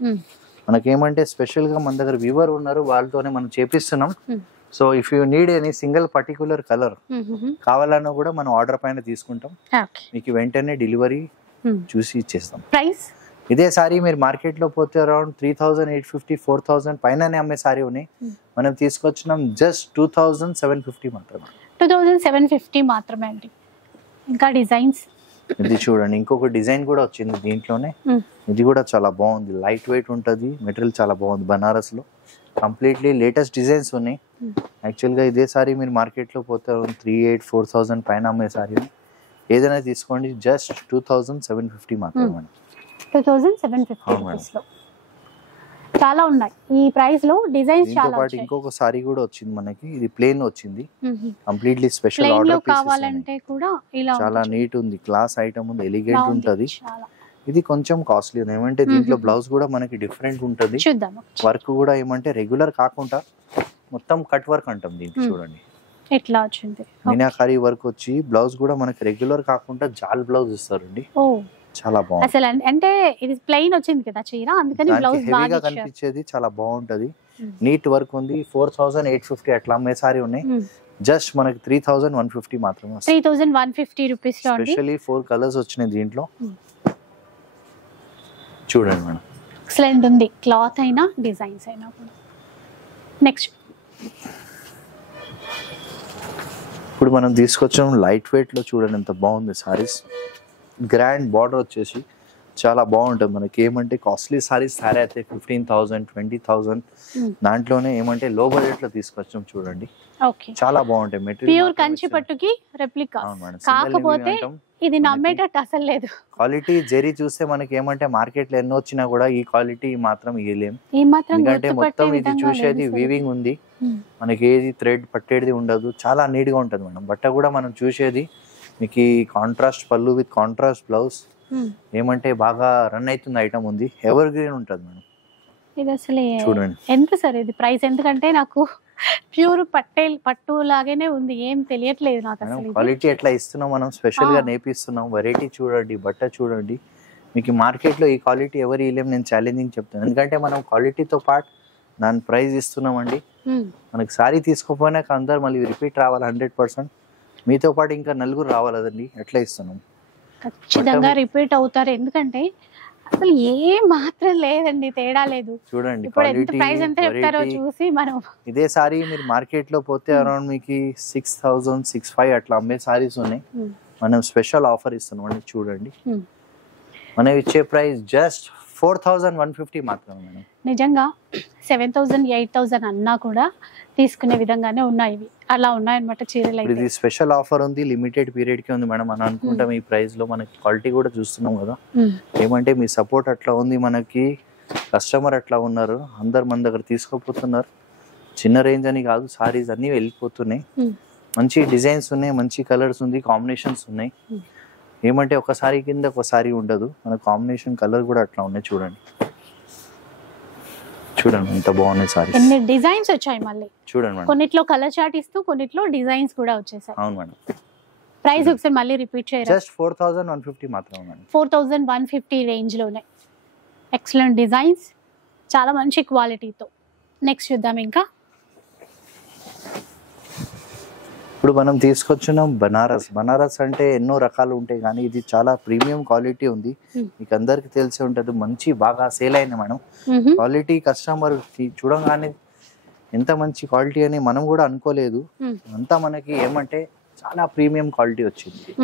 మనకి ఏమంటే స్పెషల్ గా మన దగ్గర వీవర్ ఉన్నారు, వాళ్ళతోనే మనం చేపిస్తున్నాం. So if you need any single particular colour కావాలన్నా కూడా మనం ఆర్డర్ పైన తీసుకుంటాం, మీకు వెంటనే డెలివరీ చూసి ఇచ్చేస్తాం. ప్రైస్ ఇదే సారీ మీరు మార్కెట్ లో పోతే అరౌండ్ 3,850 4,000 పైననే అమ్మే సారీ ఉన్నాయి. మనం తీసుకొచ్చినాం జస్ట్ 2,750 మాత్రమే. 2,750 మాత్రమే అండి. ఇంకా డిజైన్స్ ఇది చూడండి, ఇంకొక డిజైన్ కూడా వచ్చింది దీంట్లోనే. ఇది కూడా చాలా బాగుంది, లైట్ వెయిట్ ఉంటది, మెటీరియల్ చాలా బాగుంది. బనారస్ లో కంప్లీట్లీ లేటెస్ట్ డిజైన్స్ ఉన్నాయి. యాక్చువల్ గా ఇదే సారీ మీరు మార్కెట్ లో పోతే 3,800 4,000 పైన అమ్మే సారీ ఏదైనా తీసుకోండి, జస్ట్ 2,750 మాత్రమే. 2,750 లో చాలా ఉన్నాయి. ఈ ప్రైస్ లో డిజైన్స్ చాలా వచ్చాయి. ఇంకొక సారీ కూడా వచ్చింది మనకి, ఇది ప్లేన్ వచ్చింది, కంప్లీట్లీ స్పెషల్ ఆర్డర్ పీసెస్ కావాలంటే కూడా ఇలా చాలా నీట్ ఉంది, క్లాస్ ఐటమ్ ఉంది, ఎలిగెంట్ ఉంటది. ఇది కొంచెం కాస్ట్లీ ఉంది, ఏమంటే దీంట్లో బ్లౌజ్ కూడా మనకి డిఫరెంట్ ఉంటది. వర్క్ కూడా ఏమంటే రెగ్యులర్ కాకుండా మొత్తం కట్ వర్క్ అంటాం దీనికి. చూడండి ఎట్లా వచ్చింది, మీనాకారి వర్క్ వచ్చి బ్లౌజ్ కూడా మనకి రెగ్యులర్ కాకుండా జాల్ బ్లౌజ్ ఇస్తారండి, చాలా బాగుంది. అసలు అంటే ఇది ప్లెయిన్ వచ్చింది కదా చీర, అందుకని బ్లౌజ్ బాగా హెవీగా ఇచ్చారు. కనిపించేది, చాలా బాగుంటది. నీట్ వర్క్ ఉంది. 4850 అట్లా అమ్మే సారీ ఉన్నాయి. జస్ట్ మనకి 3150 మాత్రమే. 3150 రూపీస్ లో అండి. స్పెషల్లీ 4 కలర్స్ వచ్చినాయి దీంట్లో. చూడండి మేడం, ఎక్సలెంట్ ఉంది క్లాత్ అయినా డిజైన్స్ అయినా కూడా. నెక్స్ట్ ఇప్పుడు మనం తీసుకొచ్చాం లైట్ వెయిట్ లో. చూడండి ఎంత బాగుంది సారీస్. గ్రాండ్ బార్డర్ వచ్చేసి చాలా బాగుంటుంది. మనకి ఏమంటే కాస్ట్లీ సారీస్ సారీ అయితే 15,000 20,000 దాంట్లోనే ఏమంటే లో బడ్జెట్ లో తీసుకొచ్చాం. చూడండి ఓకే, చాలా బాగుంటాయి. మెటీరియల్ ప్యూర్ కంచి పట్టుకి రెప్లికా, కాకపోతే ఇది నమ్మేటట్టు అసలు లేదు. క్వాలిటీ జెరీ చూస్తే మనకి ఏమంటే మార్కెట్ లో ఎన్నో వచ్చినా కూడా ఈ క్వాలిటీ మాత్రం ఇయ్యలేం. ఎందుకంటే మొత్తం ఇది చూసేది వీవింగ్ ఉంది, మనకి ఏది థ్రెడ్ పట్టేది ఉండదు. చాలా నీట్ గా ఉంటుంది మేడం. బట్ట కూడా మనం చూసేది మీకు కాంట్రాస్ట్ పళ్ళు విత్ కాంట్రాస్ట్ బ్లౌజ్. ఏమంటే బాగా రన్ అవుతుంది ఐటమ్ ఉంది. ఎవర్ గ్రీన్ ఉంటుంది మేడం. ఇది అసలు చూడండి ఎంత సార్ ఇది ప్రైస్? ఎందుకంటే నాకు ప్యూర్ పట్టు లాగానే ఉంది, ఏం తెలియట్లేదు నాకు అసలు. క్వాలిటీ ఎట్లా ఇస్తున్నాం మనం, స్పెషల్ గా నేర్పిస్తున్నాం. వెరైటీ చూడండి, బట్ట చూడండి. మీకు మార్కెట్ లో ఈ క్వాలిటీ ఎవరు ఇవ్వలేం, నేను ఛాలెంజింగ్ చెప్తాను. ఎందుకంటే మనం క్వాలిటీతో పాటు దాని ప్రైస్ ఇస్తున్నామండి. మనకి సారీ తీసుకోపోయినా అందరు మళ్ళీ రిపీట్ రావాలి 100%. మీతో పాటు ఇంకా నలుగురు రావాలండి, ఎట్లా ఇస్తున్నాం. ఖచ్చితంగా రిపీట్ అవుతారు, ఎందుకంటే అసలు ఏ మాత్రం లేదండి, తేడా లేదు. చూడండి ఇప్పుడు ఎంత ప్రైస్ ఎంత చెప్తారో చూసి మనం. ఇదే సారీ మీరు మార్కెట్ లో పోతే అరౌండ్ మీకు 6,000 6,500 అట్లా అమ్మే సారీస్ ఉన్నాయి. మనం స్పెషల్ ఆఫర్ ఇస్తున్నాం అండి. చూడండి మనం ఇచ్చే ప్రైస్ జస్ట్ 4,150 మాత్రమే మేడం. నిజంగా 7,000 8,000 అన్నా కూడా తీసుకునే విధంగానే ఉన్నాయి ఇవి. అలా ఉన్నాయన్నమాట చీరలు అయితే. ఇది స్పెషల్ ఆఫర్ ఉంది, లిమిటెడ్ పీరియడ్ కి ఉంది మేడం. మనం అనుకుంటాం ఈ ప్రైస్ లో మనకి క్వాలిటీ కూడా చూస్తున్నాం కదా. ఏమంటే మీ సపోర్ట్ అట్లా ఉంది, మనకి కస్టమర్ అట్లా ఉన్నారు, అందరు మన దగ్గర తీసుకోపోతున్నారు. చిన్న రేంజ్ అని కాదు, సారీస్ అన్ని వెళ్ళిపోతున్నాయి. మంచి డిజైన్స్ ఉన్నాయి, మంచి కలర్స్ ఉంది, కాంబినేషన్స్ ఉన్నాయి. ఏమంటే ఒక సారీ కింద ఒక సారీ ఉండదు, మన కాంబినేషన్ కలర్ కూడా అట్లా ఉన్నాయి. చూడండి చూడండి ఎంత బాగున్నాయి సారీస్. ఎన్ని డిజైన్స్ వచ్చాయి మళ్ళీ. చూడండి మేడం, కొన్నిట్లో కలర్ చార్ట్ ఇస్తూ కొన్నిట్లో డిజైన్స్ కూడా వచ్చేసాయి. అవును మేడం. ప్రైస్ ఒకసారి మళ్ళీ రిపీట్ చేయరా? జస్ట్ 4,150 మాత్రమే మేడం. 4,150 రేంజ్ లోనే ఎక్సలెంట్ డిజైన్స్, చాలా మంచి క్వాలిటీతో. నెక్స్ట్ చూద్దాం. ఇంకా ఇప్పుడు మనం తీసుకొచ్చున్నాం బనారస్. బనారస్ అంటే ఎన్నో రకాలు ఉంటాయి, కానీ ఇది చాలా ప్రీమియం క్వాలిటీ ఉంది. మీకు అందరికి తెలిసి ఉంటది, మంచి బాగా సేల్ అయింది మేడం. క్వాలిటీ కస్టమర్ చూడగానే ఎంత మంచి క్వాలిటీ అని మనం కూడా అనుకోలేదు. అంతా మనకి ఏమంటే చాలా ప్రీమియం క్వాలిటీ వచ్చింది.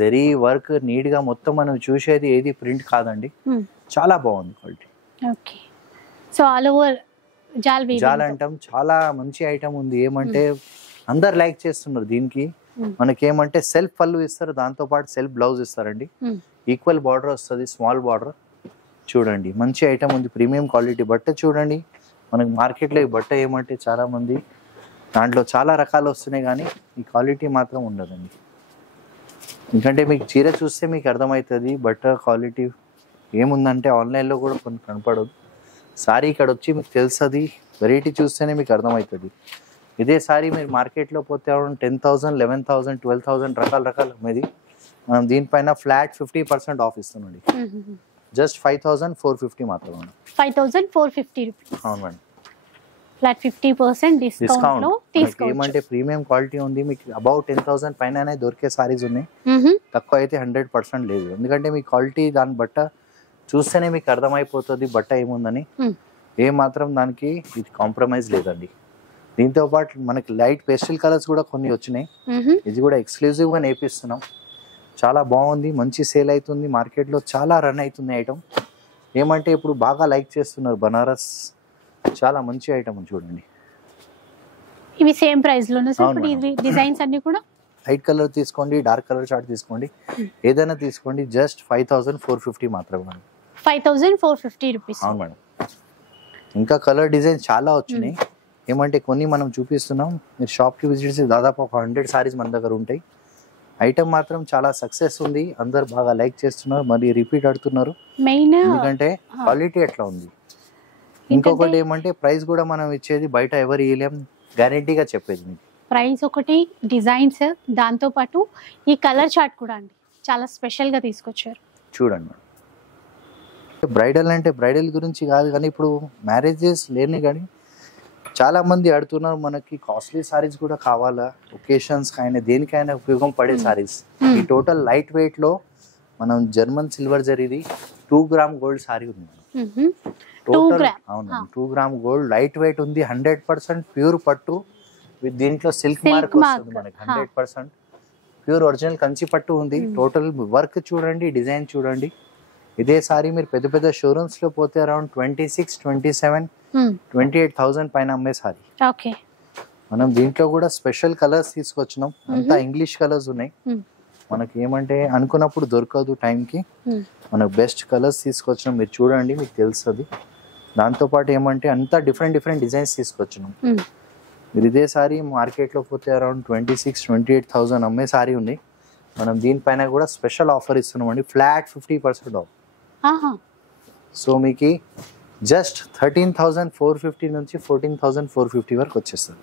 జరీ వర్క్ నీట్ గా మొత్తం మనం చూసేది ఏది ప్రింట్ కాదండి, చాలా బాగుంది quality. Okay, so all over జాల్ అంటాం, చాలా మంచి ఐటమ్ ఉంది. ఏమంటే అందరు లైక్ చేస్తున్నారు దీనికి. మనకి ఏమంటే సెల్ఫ్ పళ్ళు ఇస్తారు, దాంతో పాటు సెల్ఫ్ బ్లౌజ్ ఇస్తారండి. ఈక్వల్ బార్డర్ వస్తుంది, స్మాల్ బార్డర్. చూడండి మంచి ఐటమ్ ఉంది, ప్రీమియం క్వాలిటీ. బట్ట చూడండి, మనకి మార్కెట్లో ఈ బట్ట ఏమంటే చాలా మంది దాంట్లో చాలా రకాలు వస్తున్నాయి, కానీ ఈ క్వాలిటీ మాత్రం ఉండదండి. ఎందుకంటే మీకు చీర చూస్తే మీకు అర్థమవుతుంది బట్ట క్వాలిటీ ఏముందంటే ఆన్లైన్లో కూడా కొన్ని కనపడదు. సారీ ఇక్కడ వచ్చి మీకు తెలుస్తుంది, వెరైటీ చూస్తేనే మీకు అర్థమవుతుంది. ఇదే సారీ మీరు మార్కెట్లో పోతే 10,000 11,000 12,000 రకాల అమ్మేది. మనం దీనిపైన ఫ్లాట్ 50% ఆఫ్ ఇస్తున్నాండి. జస్ట్ 5,450 మాత్రమే. 5,450 రూపీస్. అవును మేడం, ఫ్లాట్ 50% డిస్కౌంట్ లో తీసుకోవచ్చు. ఏమంటే ప్రీమియం క్వాలిటీ ఉంది, మీకు అబౌట్ 10,000 పైన దొరికే సారీస్ ఉన్నాయి. తక్కువ అయితే 100% లేదు. ఎందుకంటే మీ క్వాలిటీ దాని బట్ట చూస్తేనే మీకు అర్థమైపోతుంది బట్ట ఏముందని. ఏ మాత్రం దానికి ఇది కాంప్రమైజ్ లేదండి. దీంతో పాటు మనకి లైట్ పేస్టల్ కలర్స్ కూడా కొన్ని వచ్చినాయి. ఇది కూడా ఎక్స్క్లూజివ్ గా నేర్పిస్తున్నాం. చాలా బాగుంది, మంచి సేల్ అవుతుంది, మార్కెట్ లో చాలా రన్ అవుతుంది ఐటమ్. ఏమంటే ఇప్పుడు బాగా లైక్ చేస్తున్నారు బనారస్, చాలా మంచి ఐటమ్. చూడండి ఇవి సేమ్ ప్రైస్ లోనే సార్. ఇప్పుడు ఇవి డిజైన్స్ అన్ని కూడా లైట్ కలర్ తీసుకోండి, డార్క్ కలర్ చార్ట్ తీసుకోండి, ఏదైనా తీసుకోండి. జస్ట్ 5,450 మాత్రమే. 5,450 రూపీస్. అవును మేడం. ఇంకా కలర్ డిజైన్స్ చాలా వచ్చినాయి. ఏమంటే కొన్ని మనం చూపిస్తున్నాం, మీరు షాప్కి విజిట్ చేసి దాదాపు ఒక 100 సారీస్ మన దగ్గర ఉంటాయి. ఐటమ్ మాత్రం చాలా సక్సెస్ ఉంది, అందరు బాగా లైక్ చేస్తున్నారు, మరి రిపీట్ ఆడుతున్నారు. మెయిన్ ఎందుకంటే క్వాలిటీ ఎట్లా ఉంది. ఇంకొకటి ఏమంటే ప్రైస్ కూడా మనం ఇచ్చేది బయట ఎవరు ఇవ్వలేం, గ్యారెంటీగా చెప్పేది మీకు. ప్రైస్ ఒకటి, డిజైన్స్, దాంతో పాటు ఈ కలర్ చార్ట్ కూడా అండి చాలా స్పెషల్ గా తీసుకొచ్చారు. చూడండి. బ్రైడల్ అంటే బ్రైడల్ గురించి కాదు కానీ ఇప్పుడు మ్యారేజెస్ లేని కానీ చాలా మంది అడుగుతున్నారు మనకి కాస్ట్లీ సారీస్ కూడా కావాలా, ఒకేషన్స్ అయినా దేనికైనా ఉపయోగం పడే సారీస్. ఈ టోటల్ లైట్ వెయిట్ లో మనం జర్మన్ సిల్వర్ జరిది 2 గ్రామ్ గోల్డ్ సారీ ఉంది. టోటల్ అవును 2 గ్రామ్ గోల్డ్ లైట్ వెయిట్ ఉంది, 100% ప్యూర్ పట్టు విత్ దీంట్లో సిల్క్ మార్క్ వస్తుంది మనకి. 100% ప్యూర్ ఒరిజినల్ కంచి పట్టు ఉంది. టోటల్ వర్క్ చూడండి, డిజైన్ చూడండి. ఇదే సారీ మీరు పెద్ద పెద్ద షోరూమ్స్ లో పోతే అరౌండ్ 26, 27, 28,000 పైన అమ్మే సారీ. మనం దీంట్లో కూడా స్పెషల్ కలర్స్ తీసుకొచ్చినాం. అంతా ఇంగ్లీష్ కలర్స్ ఉన్నాయి. మనకి ఏమంటే అనుకున్నప్పుడు దొరకదు టైంకి, మనకు బెస్ట్ కలర్స్ తీసుకొచ్చినాం. మీరు చూడండి, మీకు తెలుస్తుంది. దాంతోపాటు ఏమంటే అంతా డిఫరెంట్ డిఫరెంట్ డిజైన్స్ తీసుకొచ్చినాం. మీరు ఇదే సారీ మార్కెట్లో పోతే అరౌండ్ 26, 28,000 అమ్మే సారీ ఉంది. మనం దీనిపైన కూడా స్పెషల్ ఆఫర్ ఇస్తున్నామండి, ఫ్లాట్ 50% ఆఫ్. సో మీకు జస్ట్ 13,450 నుంచి 14,450 వరకు వచ్చేస్తుంది.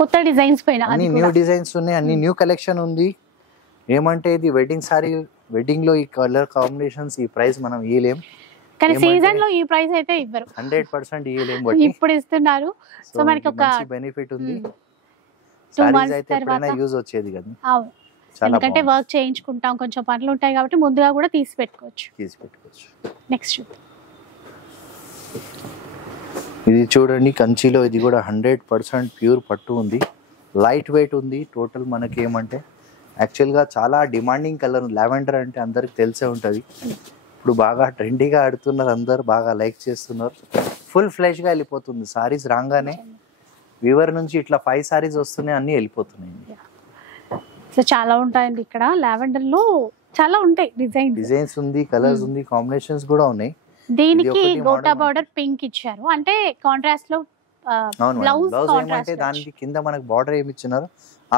కొత్త డిజైన్స్ పైన అన్ని న్యూ డిజైన్స్ ఉన్నాయి, అన్ని న్యూ కలెక్షన్ ఉంది. ఏమంటే ఇది వెడ్డింగ్ సారీ, వెడ్డింగ్ లో ఈ కలర్ కాంబినేషన్స్ ఈ ప్రైస్ మనం ఇవ్వలేం. కానీ సీజన్ లో ఈ ప్రైస్ అయితే ఇవ్వరు, 100% ఇవ్వలేం. ఇప్పుడు ఇస్తున్నారు. సో మనకి ఒక బెనిఫిట్ ఉంది. సారీస్ అయితే ఎప్పుడైనా యూజ్ వచ్చేది కదా. ఎందుకంటే వర్క్ చేయించుకుంటాం, కొంచెం పనులు ఉంటాయి కాబట్టి ముందుగా కూడా తీసి పెట్టుకోవచ్చు. నెక్స్ట్ ఇది చూడండి, కంచిలో ఇది కూడా 100% ప్యూర్ పట్టు ఉంది, లైట్ వెయిట్ ఉంది. టోటల్ మనకి ఏమంటే యాక్చువల్గా చాలా డిమాండింగ్ కలర్ లావెండర్ అంటే అందరికి తెలిసే ఉంటుంది. ఇప్పుడు బాగా ట్రెండీగా ఆడుతున్నారు, అందరు బాగా లైక్ చేస్తున్నారు. ఫుల్ ఫ్లెష్గా వెళ్ళిపోతుంది సారీస్. రాగానే వివర్ నుంచి ఇట్లా 5 సారీస్ వస్తున్నాయి, అన్నీ వెళ్ళిపోతున్నాయి. సో చాలా ఉంటాయండి ఇక్కడ. లావెండర్ లో చాలా ఉంటాయి, డిజైన్స్ ఉంది, కలర్స్ ఉంది, కాంబినేషన్స్ కూడా ఉన్నాయి. దీనికి గోటా బార్డర్ పింక్ ఇచ్చారు, అంటే కాంట్రాస్ట్ లో బ్లౌజ్ ఏమంటే దానికి కింద మనకి బార్డర్ ఏమి ఇచ్చినారో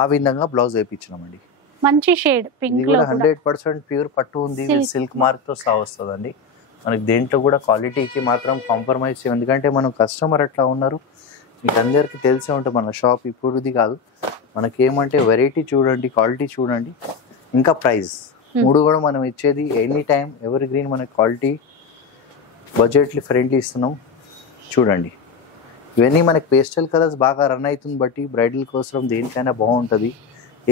ఆ విధంగా బ్లౌజ్ వేయించినామండి. మంచి షేడ్ పింక్ లో 100% ప్యూర్ పట్టు ఉంది, సిల్క్ మార్క్ తో సహా వస్తుందండి. మనకి దేంట్లో కూడా క్వాలిటీకి మాత్రం కాంప్రమైజ్ చేయం, ఎందుకంటే మనం కస్టమర్ అట్లా ఉన్నారు. మీకు అందరికి తెలిసే ఉంటుంది మన షాప్ ఇప్పుడుది కాదు. మనకి ఏమంటే వెరైటీ చూడండి, క్వాలిటీ చూడండి, ఇంకా ప్రైస్ 3 కూడా మనం ఇచ్చేది ఎనీ టైం ఎవర్ గ్రీన్. మనకి క్వాలిటీ బడ్జెట్ ఫ్రెండ్లీ ఇస్తున్నాం. చూడండి, ఇవన్నీ మనకి పేస్టల్ కలర్స్ బాగా రన్ అవుతుంది బట్టి బ్రైడల్ కోసం దేనికైనా బాగుంటుంది,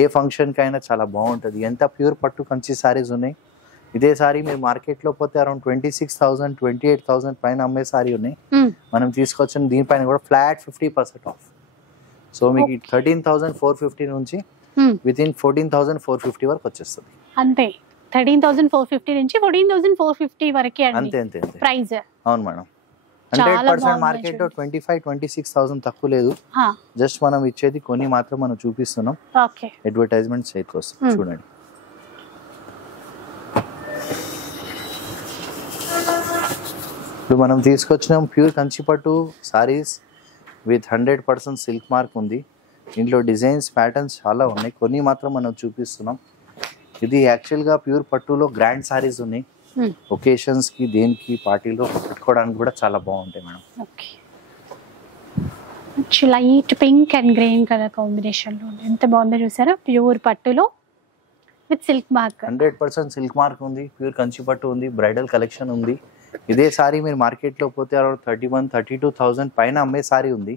ఏ ఫంక్షన్కైనా చాలా బాగుంటుంది. ఎంత ప్యూర్ పట్టు కంచి సారీస్ ఉన్నాయి. ఇదే సారీ మీరు మార్కెట్లో పోతే అరౌండ్ 26,000, 28,000 పైన అమ్మే సారీ ఉన్నాయి. మనం తీసుకొచ్చిన దీనిపైన కూడా ఫ్లాట్ 50% ఆఫ్. సో మీకు 13,450 నుంచి వితిన్ 14,450 వరకు వచ్చేస్తుంది. అంతే, 13,450 నుంచి 14,450 వరకే అండి అంతే ప్రైస్. అవును మేడం, 100% మార్కెట్ లో 25,000-26,000 తక్కువ లేదు. జస్ట్ మనం ఇచ్చేది కొన్ని మాత్రం మనం చూపిస్తున్నాం, అడ్వర్టైజ్మెంట్ సైట్ కోసం. చూడండి, ఇప్పుడు మనం తీసుకొచ్చినాం ప్యూర్ కంచిపట్టు సారీస్ విత్ 100% సిల్క్ మార్క్ ఉంది. దీంట్లో డిజైన్స్ ప్యాటర్న్స్ చాలా ఉన్నాయి, కొన్ని మాత్రం మనం చూపిస్తున్నాం. ఇది యాక్చువల్గా ప్యూర్ పట్టులో గ్రాండ్ సారీస్ ఉన్నాయి. ఒకేషన్స్ కి దేనికి పార్టీలో పెట్టుకోవడానికి కూడా చాలా బాగుంటాయి madam. Light pink and green colour combination లో ఎంత బాగుందో చూసారా, ప్యూర్ పట్టులో with silk mark. 100% silk mark ఉంది, ప్యూర్ కంచి పట్టు ఉంది, బ్రైడల్ కలెక్షన్ ఉంది. ఇదే సారీ మీరు మార్కెట్లో పోతే అరౌండ్ 31,000-32,000 పైన అమ్మే సారీ ఉంది.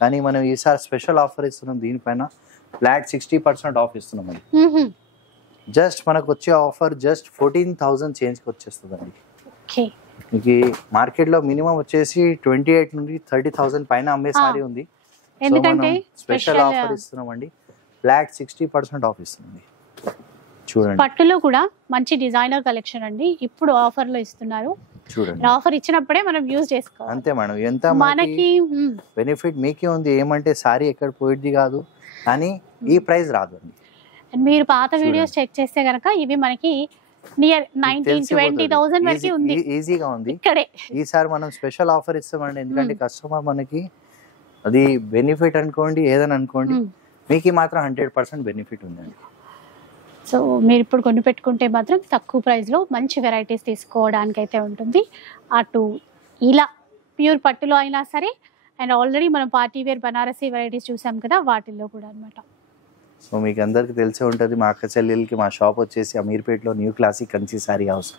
కానీ మనం ఈసారి స్పెషల్ ఆఫర్ ఇస్తున్నాం, దీనిపైన ఫ్లాట్ 60% ఆఫ్ ఇస్తున్నాం అండి. జస్ట్ మనకు వచ్చే ఆఫర్ జస్ట్ 14,000 చేంజ్కి వచ్చేస్తుంది అండి. మీకు మార్కెట్లో మినిమం వచ్చేసి 28 నుండి 30,000 పైన అమ్మే సారీ ఉంది. స్పెషల్ ఆఫర్ ఇస్తున్నాం అండి, ఫ్లాట్ 60% ఆఫ్ ఇస్తుంది. చూడండి, పట్టులో కూడా మంచి డిజైనర్ కలెక్షన్ అండి, ఇప్పుడు ఆఫర్ లో ఇస్తున్నారు. చూడండి, ఆఫర్ ఇచ్చినప్పుడే మనం యూజ్ చేసుకోవాలి. అంతే మేడం, ఎంత మనకి బెనిఫిట్ మీకే ఉంది. ఏమంటే సారీ ఎక్కడ పోయేది కాదు, కానీ ఈ ప్రైస్ రాదు అండి. మీరు పాత వీడియోస్ చెక్ చేస్తే గనక ఇవి మనకి నియర్ 19,000-20,000 వరకు ఉంది, ఈజీగా ఉంది. ఇక్కడే ఈసారి మనం స్పెషల్ ఆఫర్ ఇస్తామండి, ఎందుకంటే కస్టమర్ మనకి అది బెనిఫిట్ అనుకోండి, ఏదని అనుకోండి, మీకు మాత్రం 100% బెనిఫిట్ ఉందండి. సో మీరు ఇప్పుడు కొని పెట్టుకుంటే మాత్రం తక్కువ ప్రైస్లో మంచి వెరైటీస్ తీసుకోవడానికి అయితే ఉంటుంది. అటు ఇలా ప్యూర్ పట్టులో అయినా సరే, అండ్ ఆల్రెడీ మనం పార్టీ వేర్ బనారసీ వెరైటీస్ చూసాం కదా, వాటిల్లో కూడా అనమాట. సో మీకు అందరికీ తెలిసే ఉంటుంది, మా అక్క చెల్లెలకి మా షాప్ వచ్చేసి అమీర్పేట్లో new classic Kanchi sari house,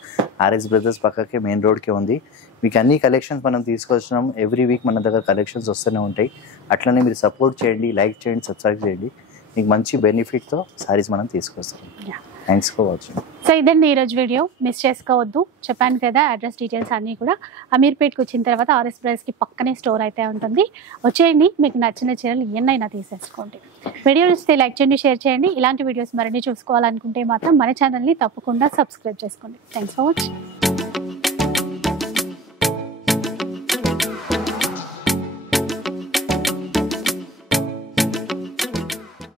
RS brothers పక్కకే మెయిన్ రోడ్కే ఉంది. మీకు అన్ని కలెక్షన్స్ మనం తీసుకొచ్చినాం. ఎవ్రీ వీక్ మన దగ్గర కలెక్షన్స్ వస్తూనే ఉంటాయి. అట్లనే మీరు సపోర్ట్ చేయండి, లైక్ చేయండి, సబ్స్క్రైబ్ చేయండి. మీకు మంచి బెనిఫిట్తో సారీస్ మనం తీసుకొస్తాం. Thanks for watching. సో ఇదండి ఈరోజు వీడియో, మిస్ చేసుకోవద్దు. చెప్పాను కదా అడ్రస్ డీటెయిల్స్ అన్నీ కూడా. అమీర్పేట్కి వచ్చిన తర్వాత ఆర్ఎస్ బ్రదర్స్కి పక్కనే స్టోర్ అయితే ఉంటుంది. వచ్చేయండి, మీకు నచ్చిన చీరలు ఎన్నైనా తీసేసుకోండి. వీడియో నచ్చితే లైక్ చేయండి, షేర్ చేయండి. ఇలాంటి వీడియోస్ మరిన్ని చూసుకోవాలనుకుంటే మాత్రం మన ఛానల్ని తప్పకుండా సబ్స్క్రైబ్ చేసుకోండి. Thanks for watching.